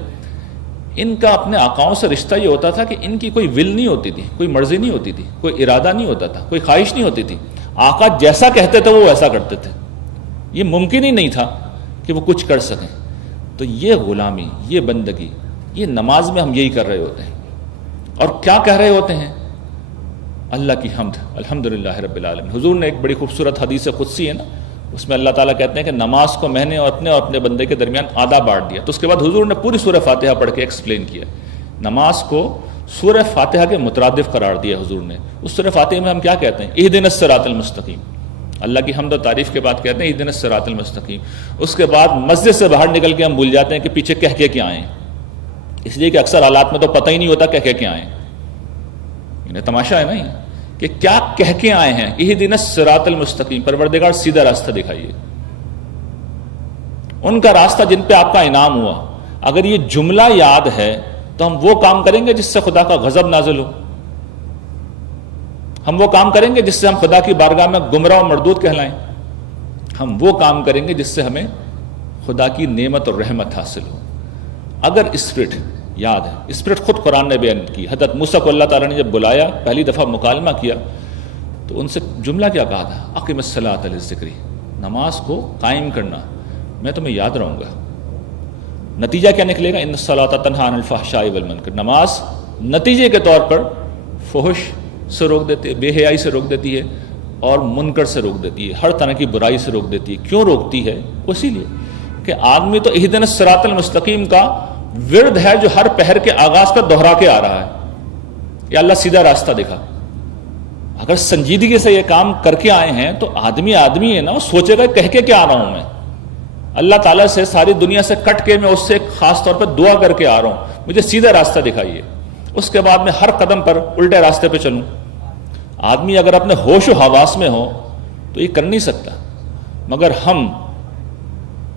ان کا اپنے آقاؤں سے رشتہ یہ ہوتا تھا کہ ان کی کوئی ول نہیں ہوتی تھی، کوئی مرضی نہیں ہوتی تھی، کوئی ارادہ نہیں ہوتا تھا، کوئی خواہش نہیں ہوتی تھی. آقا جیسا کہتے تھے وہ ویسا کرتے تھے. یہ ممکن ہی نہیں تھا کہ وہ کچھ کر سکیں. تو یہ غلامی، یہ بندگی، یہ نماز میں ہم یہی کر رہے ہوتے ہیں. اور کیا کہہ رہے ہوتے ہیں؟ اللہ کی حمد، الحمدللہ رب العالمین. حضور نے ایک بڑی خوبصورت حدیث قدسی ہے نا، اس میں اللہ تعالیٰ کہتے ہیں کہ نماز کو میں نے اور اپنے بندے کے درمیان آدھا بانٹ دیا. تو اس کے بعد حضور نے پوری سورہ فاتحہ پڑھ کے ایکسپلین کیا. نماز کو سورہ فاتحہ کے مترادف قرار دیا حضور نے. اس سورہ فاتحہ میں ہم کیا کہتے ہیں؟ اہدنا الصراط المستقیم. اللہ کی حمد و تعریف کے بعد کہتے ہیں اہدنا الصراط المستقیم. اس کے بعد مسجد سے باہر نکل کے ہم بھول جاتے ہیں کہ پیچھے کہہ کے آئے ہیں، اس لیے کہ اکثر حالات میں تو پتہ ہی نہیں ہوتا کہہ کے آئے ہیں. انہیں تماشا ہے نا یہ کہ کیا کہہ کے آئے ہیں. اہدنا الصراط المستقیم، پروردگار سیدھا راستہ دکھائیے. ان کا راستہ جن پہ آپ کا انعام ہوا. اگر یہ جملہ یاد ہے تو ہم وہ کام کریں گے جس سے خدا کا غضب نازل ہو. ہم وہ کام کریں گے جس سے ہم خدا کی بارگاہ میں گمراہ و مردود کہلائیں. ہم وہ کام کریں گے جس سے ہمیں خدا کی نعمت اور رحمت حاصل ہو. اگر اسپرٹ یاد ہے، اسپرٹ خود قرآن نے بیان کی. حضرت موسیٰ کو اللہ تعالیٰ نے جب بلایا، پہلی دفعہ مکالمہ کیا، تو ان سے جملہ کیا کہا تھا؟ اقم الصلاۃ لذکری، نماز کو قائم کرنا، میں تمہیں یاد رہوں گا. نتیجہ کیا نکلے گا؟ ان الصلاۃ تنہی عن الفحشاء والمنکر. نماز نتیجے کے طور پر فحش سے روک دیتی ہے، بے حیائی سے روک دیتی ہے، اور منکر سے روک دیتی ہے، ہر طرح کی برائی سے روک دیتی ہے. کیوں روکتی ہے؟ اسی لیے کہ آدمی تو اہدنا الصراط المستقیم کا ورد ہے جو ہر پہر کے آغاز کا دہرا کے آ رہا ہے. یا اللہ سیدھا راستہ دکھا. اگر سنجیدگی سے یہ کام کر کے آئے ہیں تو آدمی ہے نا، وہ سوچے گا کہہ کے کیا آ رہا ہوں میں، اللہ تعالیٰ سے ساری دنیا سے کٹ کے میں اس سے خاص طور پہ دعا کر کے آ رہا ہوں، مجھے سیدھا راستہ دکھائیے، اس کے بعد میں ہر قدم پر الٹے راستے پہ چلوں۔ آدمی اگر اپنے ہوش و حواس میں ہو تو یہ کر نہیں سکتا، مگر ہم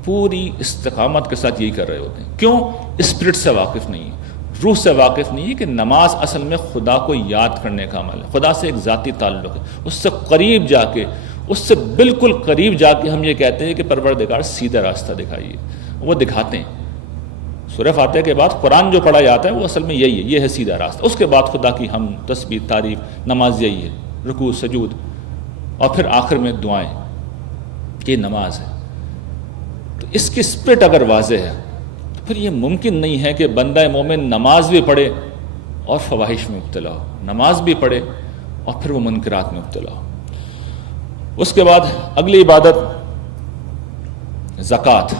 پوری استقامت کے ساتھ یہی کر رہے ہوتے ہیں۔ کیوں؟ اسپرٹ سے واقف نہیں ہے، روح سے واقف نہیں ہے کہ نماز اصل میں خدا کو یاد کرنے کا عمل ہے، خدا سے ایک ذاتی تعلق ہے، اس سے قریب جا کے، اس سے بالکل قریب جا کے ہم یہ کہتے ہیں کہ پروردگار سیدھا راستہ دکھائیے، وہ دکھاتے ہیں۔ سورہ فاتحہ کے بعد قرآن جو پڑھا جاتا ہے وہ اصل میں یہی ہے، یہ ہے سیدھا راستہ، اس کے بعد خدا کی ہم تسبیح تعریف، نماز یہی ہے، رکوع سجود، اور پھر آخر میں دعائیں، یہ نماز ہے۔ تو اس کی اسپرٹ اگر واضح ہے تو پھر یہ ممکن نہیں ہے کہ بندہ مومن نماز بھی پڑھے اور فواحش میں مبتلا ہو، نماز بھی پڑھے اور پھر وہ منکرات میں مبتلا ہو۔ اس کے بعد اگلی عبادت زکوٰۃ،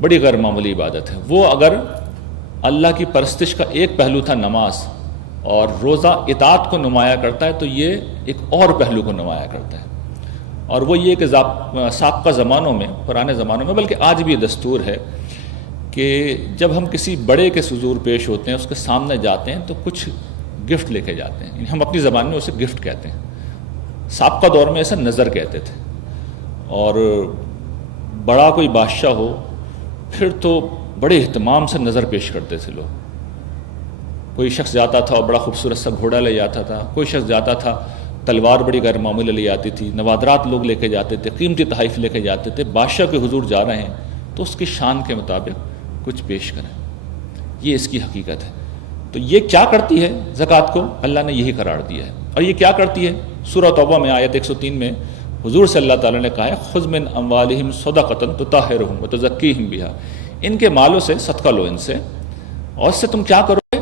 بڑی غیر معمولی عبادت ہے۔ وہ اگر اللہ کی پرستش کا ایک پہلو تھا نماز، اور روزہ اطاعت کو نمایاں کرتا ہے، تو یہ ایک اور پہلو کو نمایاں کرتا ہے، اور وہ یہ کہ سابقہ زمانوں میں، پرانے زمانوں میں، بلکہ آج بھی یہ دستور ہے کہ جب ہم کسی بڑے کے حضور پیش ہوتے ہیں، اس کے سامنے جاتے ہیں تو کچھ گفٹ لے کے جاتے ہیں، ہم اپنی زبان میں اسے گفٹ کہتے ہیں، سابقہ دور میں اسے نظر کہتے تھے۔ اور بڑا کوئی بادشاہ ہو پھر تو بڑے اہتمام سے نظر پیش کرتے تھے لوگ، کوئی شخص جاتا تھا اور بڑا خوبصورت سا گھوڑا لے جاتا تھا، کوئی شخص جاتا تھا تلوار بڑی غیر معمولی لے جاتی تھی، نوادرات لوگ لے کے جاتے تھے، قیمتی تحائف لے کے جاتے تھے۔ بادشاہ کے حضور جا رہے ہیں تو اس کی شان کے مطابق کچھ پیش کریں، یہ اس کی حقیقت ہے۔ تو یہ کیا کرتی ہے زکوٰۃ کو؟ اللہ نے یہی قرار دیا ہے۔ اور یہ کیا کرتی ہے؟ سورہ توبہ میں آیت 103 میں حضور صلی اللہ تعالیٰ نے کہا ہے، خذ من اموالہم صدقۃ تطہرہم وتزکیہم بہا، ان کے مالوں سے صدقہ لو، ان سے، اور اس سے تم کیا کرو گے؟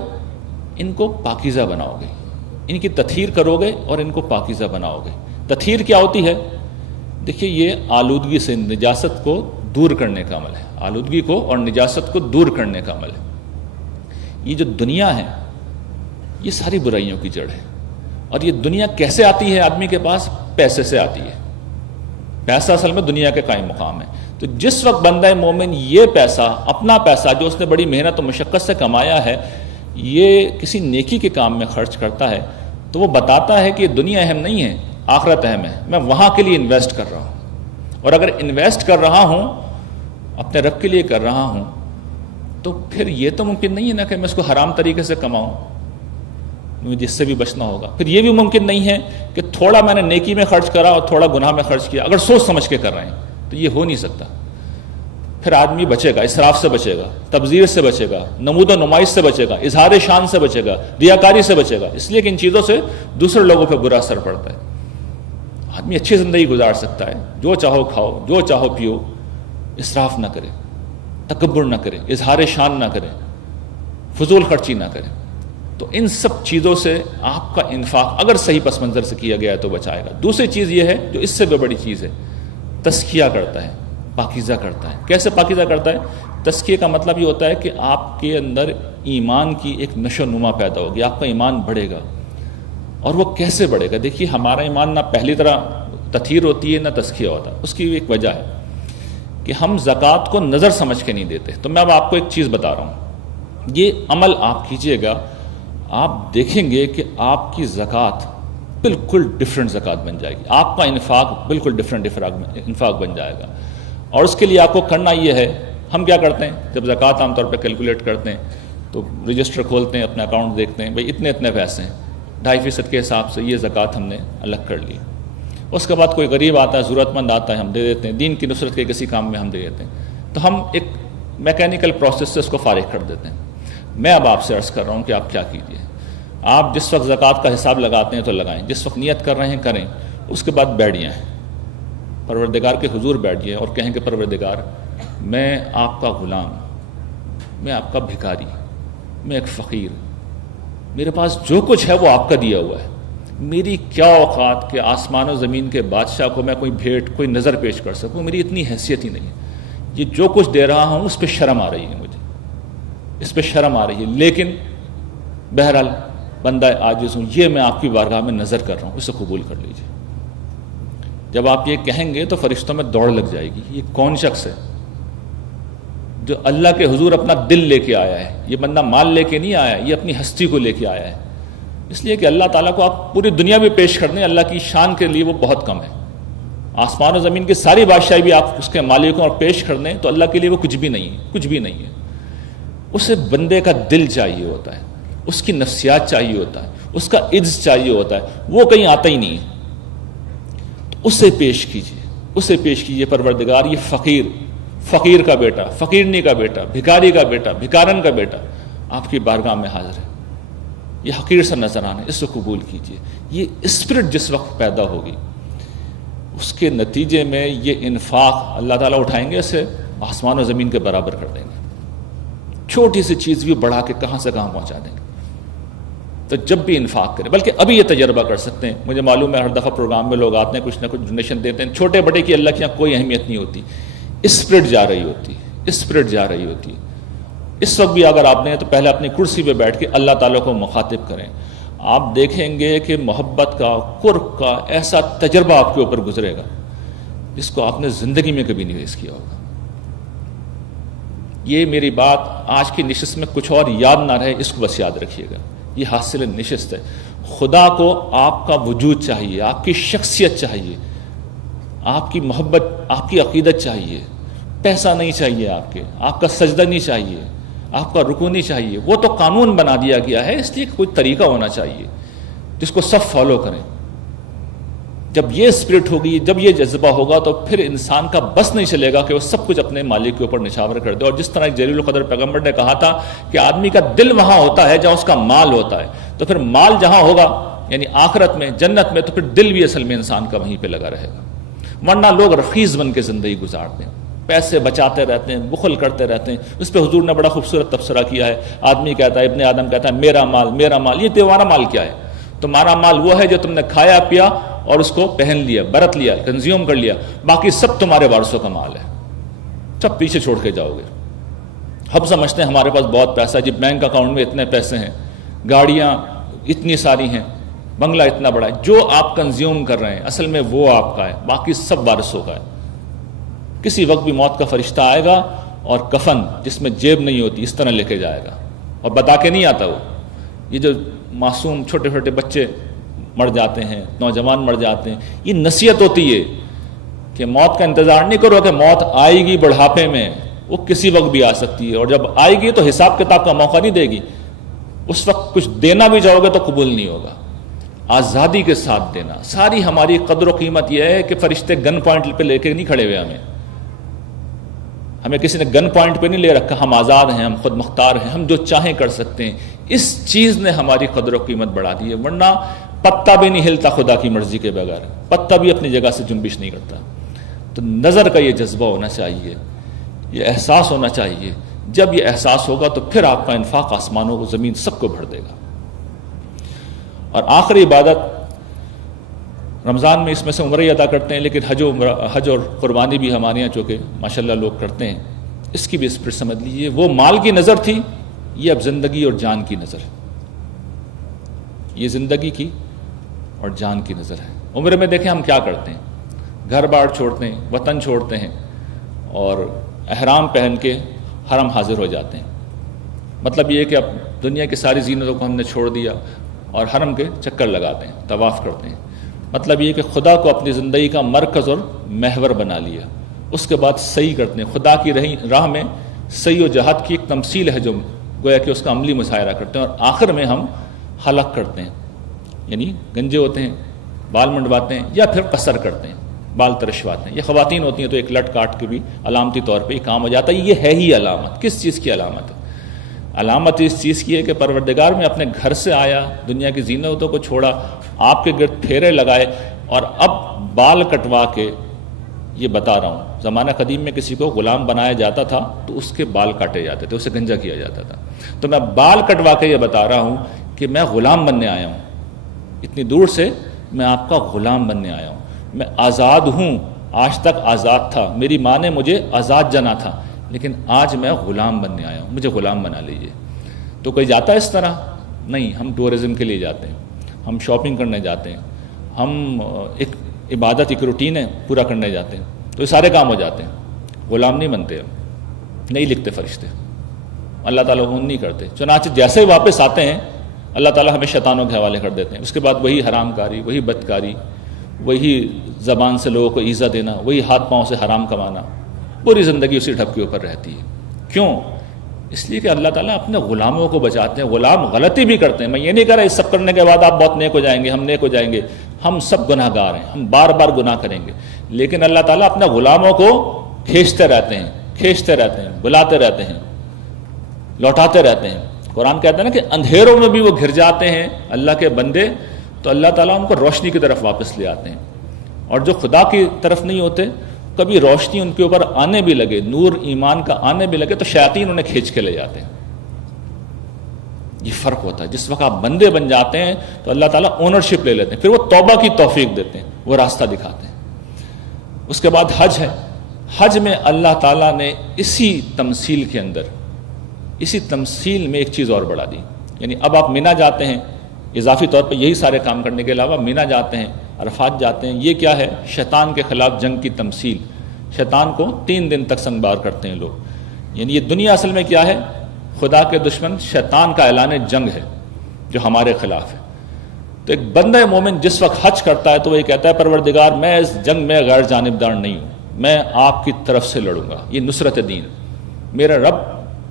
ان کو پاکیزہ بناؤ گے، ان کی تطہیر کرو گے اور ان کو پاکیزہ بناؤ گے۔ تطہیر کیا ہوتی ہے؟ دیکھیے، یہ آلودگی سے، نجاست کو دور کرنے کا عمل ہے، آلودگی کو اور نجاست کو دور کرنے کا عمل ہے۔ یہ جو دنیا ہے یہ ساری برائیوں کی جڑ ہے، اور یہ دنیا کیسے آتی ہے آدمی کے پاس؟ پیسے سے آتی ہے۔ پیسہ اصل میں دنیا کے قائم مقام ہے۔ تو جس وقت بندہ مومن یہ پیسہ، اپنا پیسہ جو اس نے بڑی محنت و مشقت سے کمایا ہے، یہ کسی نیکی کے کام میں خرچ کرتا ہے، تو وہ بتاتا ہے کہ یہ دنیا اہم نہیں ہے، آخرت اہم ہے، میں وہاں کے لیے انویسٹ کر رہا ہوں۔ اور اگر انویسٹ کر رہا ہوں، اپنے رب کے لیے کر رہا ہوں، تو پھر یہ تو ممکن نہیں ہے نا کہ میں اس کو حرام طریقے سے کماؤں، مجھے جس سے بھی بچنا ہوگا۔ پھر یہ بھی ممکن نہیں ہے کہ تھوڑا میں نے نیکی میں خرچ کرا اور تھوڑا گناہ میں خرچ کیا، اگر سوچ سمجھ کے کر رہے ہیں تو یہ ہو نہیں سکتا۔ پھر آدمی بچے گا، اسراف سے بچے گا، تبذیر سے بچے گا، نمود و نمائش سے بچے گا، اظہار شان سے بچے گا، ریاکاری سے بچے گا، اس لیے کہ ان چیزوں سے دوسرے لوگوں پہ برا اثر پڑتا ہے۔ آدمی اچھی زندگی گزار سکتا ہے، جو چاہو کھاؤ، جو چاہو پیو، اسراف نہ کرے، تکبر نہ کرے، اظہار شان نہ کرے، فضول خرچی نہ کرے۔ تو ان سب چیزوں سے آپ کا انفاق اگر صحیح پس منظر سے کیا گیا ہے تو بچائے گا۔ دوسری چیز یہ ہے جو اس سے بھی بڑی چیز ہے، تزکیہ کرتا ہے، پاکیزہ کرتا ہے۔ کیسے پاکیزہ کرتا ہے؟ تزکیہ کا مطلب یہ ہوتا ہے کہ آپ کے اندر ایمان کی ایک نشو و نما پیدا ہوگی، آپ کا ایمان بڑھے گا۔ اور وہ کیسے بڑھے گا؟ دیکھیے، ہمارا ایمان نہ پہلی طرح تطہیر ہوتی ہے نہ تزکیہ ہوتا، اس کی ایک وجہ ہے کہ ہم زکوٰۃ کو نظر سمجھ کے نہیں دیتے۔ تو میں اب آپ کو ایک چیز بتا رہا ہوں، یہ عمل آپ کیجئے گا، آپ دیکھیں گے کہ آپ کی زکوٰۃ بالکل ڈیفرنٹ زکوٰۃ بن جائے گی، آپ کا انفاق بالکل ڈیفرنٹ انفاق بن جائے گا۔ اور اس کے لیے آپ کو کرنا یہ ہے، ہم کیا کرتے ہیں جب زکوٰۃ عام طور پہ کیلکولیٹ کرتے ہیں تو رجسٹر کھولتے ہیں، اپنا اکاؤنٹ دیکھتے ہیں، بھئی اتنے پیسے ہیں، 2.5% کے حساب سے یہ زکوٰۃ ہم نے الگ کر لی۔ اس کے بعد کوئی غریب آتا ہے، ضرورت مند آتا ہے، ہم دے دیتے ہیں، دین کی نصرت کے کسی کام میں ہم دے دیتے ہیں، تو ہم ایک میکینیکل پروسیس سے اس کو فارغ کر دیتے ہیں۔ میں اب آپ سے عرض کر رہا ہوں کہ آپ کیا کیجئے، آپ جس وقت زکوٰۃ کا حساب لگاتے ہیں تو لگائیں، جس وقت نیت کر رہے ہیں کریں، اس کے بعد بیٹھ جائیں، پروردگار کے حضور بیٹھ جائیں اور کہیں کہ پروردگار، میں آپ کا غلام، میں آپ کا بھکاری، میں ایک فقیر، میرے پاس جو کچھ ہے وہ آپ کا دیا ہوا ہے، میری کیا اوقات کہ آسمان و زمین کے بادشاہ کو میں کوئی بھیٹ، کوئی نظر پیش کر سکوں، میری اتنی حیثیت ہی نہیں ہے، یہ جو کچھ دے رہا ہوں اس پہ شرم آ رہی ہے، مجھے اس پہ شرم آ رہی ہے، لیکن بہرحال بندہ عاجز ہوں، یہ میں آپ کی بارگاہ میں نظر کر رہا ہوں، اسے قبول کر لیجیے۔ جب آپ یہ کہیں گے تو فرشتوں میں دوڑ لگ جائے گی، یہ کون شخص ہے جو اللہ کے حضور اپنا دل لے کے آیا ہے؟ یہ بندہ مال لے کے نہیں آیا ہے، یہ اپنی ہستی کو لے کے آیا ہے۔ اس لیے کہ اللہ تعالیٰ کو آپ پوری دنیا میں پیش کر دیں، اللہ کی شان کے لیے وہ بہت کم ہے۔ آسمان و زمین کی ساری بادشاہی بھی آپ اس کے مالکوں اور پیش کر دیں تو اللہ کے لیے وہ کچھ بھی نہیں ہے، کچھ بھی نہیں ہے۔ اسے بندے کا دل چاہیے ہوتا ہے، اس کی نفسیات چاہیے ہوتا ہے، اس کا عجز چاہیے ہوتا ہے، وہ کہیں آتا ہی نہیں ہے۔ اسے پیش کیجیے، اسے پیش کیجیے، پروردگار یہ فقیر کا بیٹا، فقیرنی کا بیٹا، بھکاری کا بیٹا، بھکارن کا بیٹا آپ کی بارگاہ میں حاضر ہے، یہ حقیر سا نظر آنا ہے، اس کو قبول کیجیے۔ یہ اسپرٹ جس وقت پیدا ہوگی اس کے نتیجے میں یہ انفاق اللہ تعالیٰ اٹھائیں گے، اسے آسمان و زمین کے برابر کر دیں گے، چھوٹی سی چیز بھی بڑھا کے کہاں سے کہاں پہنچا دیں گے۔ تو جب بھی انفاق کریں، بلکہ ابھی یہ تجربہ کر سکتے ہیں۔ مجھے معلوم ہے ہر دفعہ پروگرام میں لوگ آتے ہیں، کچھ نہ کچھ ڈونیشن دیتے ہیں، چھوٹے بڑے کی اللہ کی یہاں کوئی اہمیت نہیں ہوتی، اسپرٹ جا رہی ہوتی، اسپرٹ جا رہی ہوتی۔ اس وقت بھی اگر آپ نے تو پہلے اپنی کرسی پہ بیٹھ کے اللہ تعالیٰ کو مخاطب کریں، آپ دیکھیں گے کہ محبت کا، قرب کا ایسا تجربہ آپ کے اوپر گزرے گا جس کو آپ نے زندگی میں کبھی نہیں فیس کیا ہوگا۔ یہ میری بات آج کی نشست میں کچھ اور یاد نہ رہے، اس کو بس یاد رکھیے گا، یہ حاصل نشست ہے۔ خدا کو آپ کا وجود چاہیے، آپ کی شخصیت چاہیے، آپ کی محبت، آپ کی عقیدت چاہیے، پیسہ نہیں چاہیے، آپ کا سجدہ نہیں چاہیے، آپ کا رکوع نہیں چاہیے۔ وہ تو قانون بنا دیا گیا ہے، اس لیے کوئی طریقہ ہونا چاہیے جس کو سب فالو کریں۔ جب یہ اسپرٹ ہوگی، جب یہ جذبہ ہوگا تو پھر انسان کا بس نہیں چلے گا کہ وہ سب کچھ اپنے مالک کے اوپر نچھاور کر دے۔ اور جس طرح جلیل القدر پیغمبر نے کہا تھا کہ آدمی کا دل وہاں ہوتا ہے جہاں اس کا مال ہوتا ہے، تو پھر مال جہاں ہوگا یعنی آخرت میں، جنت میں، تو پھر دل بھی اصل میں انسان کا وہیں پہ لگا رہے گا۔ ورنہ لوگ رخیص بن کے زندگی گزارتے ہیں، پیسے بچاتے رہتے ہیں، بخل کرتے رہتے ہیں۔ اس پہ حضور نے بڑا خوبصورت تبصرہ کیا ہے۔ آدمی کہتا ہے، ابن آدم کہتا ہے میرا مال، میرا مال۔ یہ تمہارا مال کیا ہے؟ تمہارا مال وہ ہے جو تم نے کھایا پیا اور اس کو پہن لیا، برت لیا، کنزیوم کر لیا، باقی سب تمہارے وارثوں کا مال ہے، سب پیچھے چھوڑ کے جاؤ گے۔ ہم سمجھتے ہیں ہمارے پاس بہت پیسہ ہے جی، بینک اکاؤنٹ میں اتنے پیسے ہیں، گاڑیاں اتنی ساری ہیں، بنگلہ اتنا بڑا ہے۔ جو آپ کنزیوم کر رہے ہیں اصل میں وہ آپ کا ہے، باقی سب وارثوں کا ہے۔ کسی وقت بھی موت کا فرشتہ آئے گا اور کفن جس میں جیب نہیں ہوتی اس طرح لے کے جائے گا، اور بتا کے نہیں آتا وہ۔ یہ جو معصوم چھوٹے چھوٹے بچے مر جاتے ہیں، نوجوان مر جاتے ہیں، یہ نصیحت ہوتی ہے کہ موت کا انتظار نہیں کرو کہ موت آئے گی بڑھاپے میں، وہ کسی وقت بھی آ سکتی ہے، اور جب آئے گی تو حساب کتاب کا موقع نہیں دے گی۔ اس وقت کچھ دینا بھی جاؤ گے تو قبول نہیں ہوگا۔ آزادی کے ساتھ دینا، ساری ہماری قدر و قیمت یہ ہے کہ فرشتے گن پوائنٹ پہ لے کے نہیں کھڑے ہوئے، ہمیں کسی نے گن پوائنٹ پہ نہیں لے رکھا، ہم آزاد ہیں، ہم خود مختار ہیں، ہم جو چاہیں کر سکتے ہیں۔ اس چیز نے ہماری قدر و قیمت بڑھا دی ہے، ورنہ پتا بھی نہیں ہلتا خدا کی مرضی کے بغیر، پتا بھی اپنی جگہ سے جنبش نہیں کرتا۔ تو نظر کا یہ جذبہ ہونا چاہیے، یہ احساس ہونا چاہیے۔ جب یہ احساس ہوگا تو پھر آپ کا انفاق آسمانوں کو، زمین سب کو بھر دے گا۔ اور آخری عبادت رمضان میں اس میں سے عمرہ ادا کرتے ہیں، لیکن حج اور قربانی بھی ہمارے یہاں چونکہ ماشاءاللہ لوگ کرتے ہیں، اس کی بھی اسپرٹ سمجھ لیجیے۔ وہ مال کی نظر تھی، یہ اب زندگی اور جان کی نظر ہے، یہ زندگی کی اور جان کی نظر ہے۔ عمرے میں دیکھیں ہم کیا کرتے ہیں، گھر بار چھوڑتے ہیں، وطن چھوڑتے ہیں، اور احرام پہن کے حرم حاضر ہو جاتے ہیں۔ مطلب یہ ہے کہ اب دنیا کی ساری زینتوں کو ہم نے چھوڑ دیا اور حرم کے چکر لگاتے ہیں، طواف کرتے ہیں۔ مطلب یہ کہ خدا کو اپنی زندگی کا مرکز اور محور بنا لیا۔ اس کے بعد صحیح کرتے ہیں، خدا کی راہ میں صحیح و جہاد کی ایک تمثیل ہے جو گویا کہ اس کا عملی مظاہرہ کرتے ہیں، اور آخر میں ہم حلق کرتے ہیں، یعنی گنجے ہوتے ہیں، بال منڈواتے ہیں، یا پھر قصر کرتے ہیں، بال ترشواتے ہیں۔ یہ خواتین ہوتی ہیں تو ایک لٹ کاٹ کے بھی علامتی طور پہ یہ کام ہو جاتا ہے۔ یہ ہے ہی علامت، کس چیز کی علامت ہے؟ علامت اس چیز کی ہے کہ پروردگار میں اپنے گھر سے آیا، دنیا کی زینتوں کو چھوڑا، آپ کے گرد پھیرے لگائے، اور اب بال کٹوا کے، یہ بتا رہا ہوں زمانہ قدیم میں کسی کو غلام بنایا جاتا تھا تو اس کے بال کاٹے جاتے تھے، اسے گنجا کیا جاتا تھا۔ تو میں بال کٹوا کے یہ بتا رہا ہوں کہ میں غلام بننے آیا ہوں، اتنی دور سے میں آپ کا غلام بننے آیا ہوں۔ میں آزاد ہوں، آج تک آزاد تھا، میری ماں نے مجھے آزاد جنا تھا، لیکن آج میں غلام بننے آیا ہوں، مجھے غلام بنا لیجیے۔ تو کوئی جاتا ہے اس طرح؟ نہیں، ہم ٹورزم کے لیے جاتے ہیں، ہم شاپنگ کرنے جاتے ہیں، ہم ایک عبادت ایک روٹین ہے پورا کرنے جاتے ہیں، تو یہ سارے کام ہو جاتے ہیں، غلام نہیں بنتے، نہیں لکھتے فرشتے، اللہ تعالیٰ وہ نہیں کرتے۔ چنانچہ جیسے ہی واپس آتے ہیں اللہ تعالیٰ ہمیں شیطانوں کے حوالے کر دیتے ہیں، اس کے بعد وہی حرام کاری، وہی بدکاری، وہی زبان سے لوگوں کو ایذا دینا، وہی ہاتھ پاؤں سے حرام کمانا، پوری زندگی اسی ڈھب کے اوپر رہتی ہے۔ کیوں؟ اس لیے کہ اللہ تعالیٰ اپنے غلاموں کو بچاتے ہیں۔ غلام غلطی بھی کرتے ہیں، میں یہ نہیں کہہ رہا اس سب کرنے کے بعد آپ بہت نیک ہو جائیں گے، ہم نیک ہو جائیں گے، ہم سب گناہ گار ہیں، ہم بار بار گناہ کریں گے، لیکن اللہ تعالیٰ اپنے غلاموں کو کھینچتے رہتے ہیں، بلاتے رہتے ہیں، لوٹاتے رہتے ہیں۔ قرآن کہتا ہے نا کہ اندھیروں میں بھی وہ گھر جاتے ہیں اللہ کے بندے، تو اللہ تعالیٰ ان کو روشنی کی طرف واپس لے آتے ہیں۔ اور جو خدا کی طرف نہیں ہوتے، کبھی روشنی ان کے اوپر آنے بھی لگے، نور ایمان کا آنے بھی لگے، تو شیاطین انہیں کھینچ کے لے جاتے ہیں۔ یہ فرق ہوتا ہے، جس وقت آپ بندے بن جاتے ہیں تو اللہ تعالیٰ اونرشپ لے لیتے ہیں، پھر وہ توبہ کی توفیق دیتے ہیں، وہ راستہ دکھاتے ہیں۔ اس کے بعد حج ہے، حج میں اللہ تعالیٰ نے اسی تمثیل کے اندر، اسی تمثیل میں ایک چیز اور بڑھا دی، یعنی اب آپ مینا جاتے ہیں، اضافی طور پہ یہی سارے کام کرنے کے علاوہ مینا جاتے ہیں، عرفات جاتے ہیں، یہ کیا ہے؟ شیطان کے خلاف جنگ کی تمثیل۔ شیطان کو 3 دن تک سنگبار کرتے ہیں لوگ، یعنی یہ دنیا اصل میں کیا ہے؟ خدا کے دشمن شیطان کا اعلان جنگ ہے جو ہمارے خلاف ہے۔ تو ایک بندہ مومن جس وقت حج کرتا ہے تو وہ یہ کہتا ہے پروردگار میں اس جنگ میں غیر جانبدار نہیں ہوں، میں آپ کی طرف سے لڑوں گا، یہ نصرت دین، میرا رب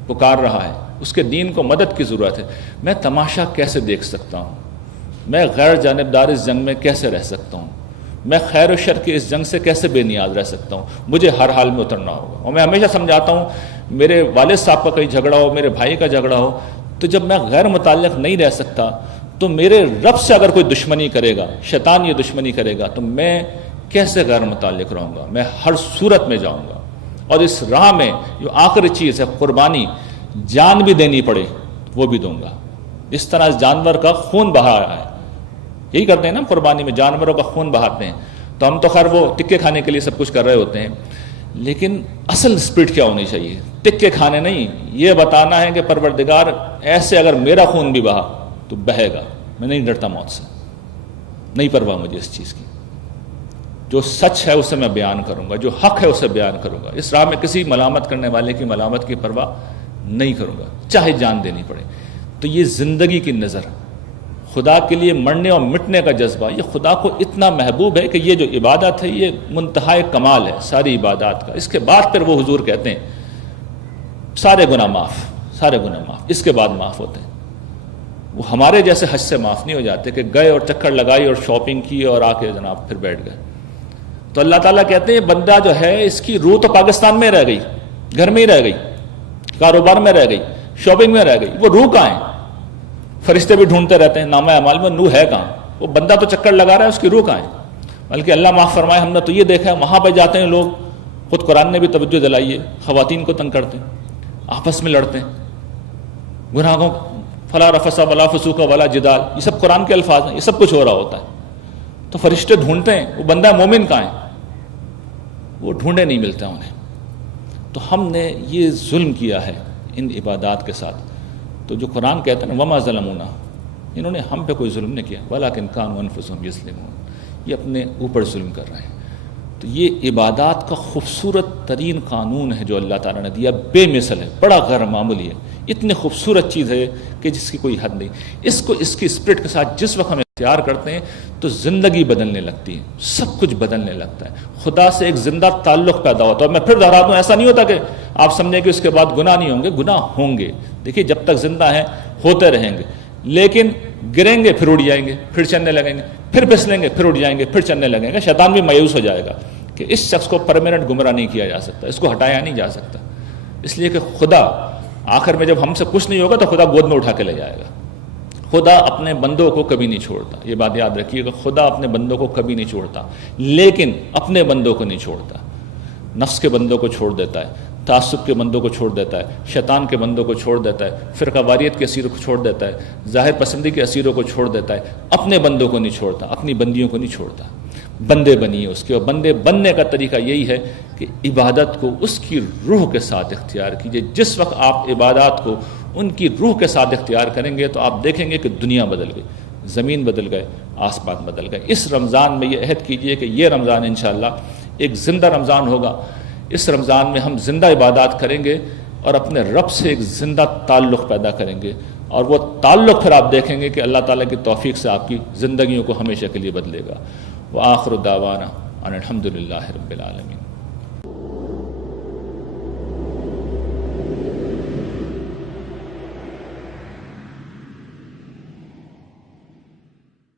پکار رہا ہے، اس کے دین کو مدد کی ضرورت ہے، میں تماشا کیسے دیکھ سکتا ہوں؟ میں غیر جانبدار اس جنگ میں کیسے رہ سکتا ہوں؟ میں خیر و شر کی اس جنگ سے کیسے بے نیاز رہ سکتا ہوں؟ مجھے ہر حال میں اترنا ہوگا۔ اور میں ہمیشہ سمجھاتا ہوں، میرے والد صاحب کا کہیں جھگڑا ہو، میرے بھائی کا جھگڑا ہو، تو جب میں غیر متعلق نہیں رہ سکتا تو میرے رب سے اگر کوئی دشمنی کرے گا، شیطان یہ دشمنی کرے گا، تو میں کیسے غیر متعلق رہوں گا؟ میں ہر صورت میں جاؤں گا، اور اس راہ میں جو آخری چیز ہے قربانی، جان بھی دینی پڑے وہ بھی دوں گا۔ اس طرح اس جانور کا خون بہا رہا ہے، یہی کرتے ہیں نا قربانی میں، جانوروں کا خون بہاتے ہیں۔ تو ہم تو خیر وہ ٹکے کھانے کے لیے سب کچھ کر رہے ہوتے ہیں، لیکن اصل اسپرٹ کیا ہونی چاہیے؟ ٹکے کھانے نہیں، یہ بتانا ہے کہ پروردگار ایسے اگر میرا خون بھی بہا تو بہے گا، میں نہیں ڈرتا موت سے، نہیں پرواہ مجھے اس چیز کی، جو سچ ہے اسے میں بیان کروں گا، جو حق ہے اسے بیان کروں گا، اس راہ میں کسی ملامت کرنے والے کی ملامت کی پرواہ نہیں کروں گا، چاہے جان دینی پڑے۔ تو یہ زندگی کی نظر، خدا کے لیے مرنے اور مٹنے کا جذبہ، یہ خدا کو اتنا محبوب ہے کہ یہ جو عبادت ہے یہ منتہائے کمال ہے ساری عبادات کا۔ اس کے بعد پھر وہ حضور کہتے ہیں سارے گناہ معاف، سارے گناہ معاف، اس کے بعد معاف ہوتے ہیں۔ وہ ہمارے جیسے حج سے معاف نہیں ہو جاتے کہ گئے اور چکر لگائی اور شاپنگ کی اور آ کے جناب پھر بیٹھ گئے۔ تو اللہ تعالیٰ کہتے ہیں یہ بندہ جو ہے اس کی روح تو پاکستان میں رہ گئی، گھر میں ہی رہ گئی، کاروبار میں رہ گئی، شاپنگ میں رہ گئی، وہ روح کہاں ہے؟ فرشتے بھی ڈھونڈتے رہتے ہیں نامہ اعمال میں، روح ہے کہاں؟ وہ بندہ تو چکر لگا رہا ہے، اس کی روح کہاں ہے؟ بلکہ اللہ معاف فرمائے، ہم نے تو یہ دیکھا ہے وہاں پہ جاتے ہیں لوگ، خود قرآن نے بھی توجہ دلائی ہے، خواتین کو تنگ کرتے ہیں، آپس میں لڑتے ہیں، گناہوں فلا رفث ولا فسوق ولا جدال، یہ سب قرآن کے الفاظ ہیں، یہ سب کچھ ہو رہا ہوتا ہے۔ تو فرشتے ڈھونڈتے ہیں وہ بندہ مومن کہاں ہے، وہ ڈھونڈے نہیں ملتا انہیں۔ تو ہم نے یہ ظلم کیا ہے ان عبادات کے ساتھ۔ تو جو قرآن کہتا ہے نا وما ظلمونا، انہوں نے ہم پہ کوئی ظلم نہیں کیا، ولکن کانوا انفسہم یظلمون، یہ اپنے اوپر ظلم کر رہے ہیں۔ تو یہ عبادات کا خوبصورت ترین قانون ہے جو اللہ تعالیٰ نے دیا، بے مثل ہے، بڑا غیر معمولی ہے، اتنی خوبصورت چیز ہے کہ جس کی کوئی حد نہیں۔ اس کو اس کی اسپرٹ کے ساتھ جس وقت ہم اختیار کرتے ہیں تو زندگی بدلنے لگتی ہے، سب کچھ بدلنے لگتا ہے، خدا سے ایک زندہ تعلق پیدا ہوتا ہے۔ میں پھر دہراتا ہوں، ایسا نہیں ہوتا کہ آپ سمجھیں کہ اس کے بعد گناہ نہیں ہوں گے، گناہ ہوں گے، دیکھیے جب تک زندہ ہیں ہوتے رہیں گے، لیکن گریں گے پھر اٹھ جائیں گے، پھر چلنے لگیں گے، پھر پھسلیں گے پھر اٹھ جائیں گے، پھر چلنے لگیں گے۔ شیطان بھی مایوس ہو جائے گا کہ اس شخص کو پرماننٹ گمراہ نہیں کیا جا سکتا، اس کو ہٹایا نہیں جا سکتا، اس لیے کہ خدا آخر میں جب ہم سے کچھ نہیں ہوگا تو خدا گود میں اٹھا کے لے جائے گا۔ خدا اپنے بندوں کو کبھی نہیں چھوڑتا، یہ بات یاد رکھیے گا، خدا اپنے بندوں کو کبھی نہیں چھوڑتا، لیکن اپنے بندوں کو نہیں چھوڑتا۔ نفس کے بندوں کو چھوڑ دیتا ہے، تعصب کے بندوں کو چھوڑ دیتا ہے، شیطان کے بندوں کو چھوڑ دیتا ہے، فرقہ واریت کے اسیروں کو چھوڑ دیتا ہے، ظاہر پسندی کے اسیروں کو چھوڑ دیتا ہے، اپنے بندوں کو نہیں چھوڑتا، اپنی بندیوں کو نہیں چھوڑتا۔ بندے بنیے اس کے، اور بندے بننے کا طریقہ یہی ہے کہ عبادت کو اس کی روح کے ساتھ اختیار کیجئے۔ جس وقت آپ عبادات کو ان کی روح کے ساتھ اختیار کریں گے تو آپ دیکھیں گے کہ دنیا بدل گئی، زمین بدل گئے، آسمان بدل گئے۔ اس رمضان میں یہ عہد کیجئے کہ یہ رمضان انشاءاللہ ایک زندہ رمضان ہوگا، اس رمضان میں ہم زندہ عبادات کریں گے اور اپنے رب سے ایک زندہ تعلق پیدا کریں گے، اور وہ تعلق پھر آپ دیکھیں گے کہ اللہ تعالیٰ کی توفیق سے آپ کی زندگیوں کو ہمیشہ کے لیے بدلے گا۔ وآخر دعوانا ان الحمد للہ رب العالمین۔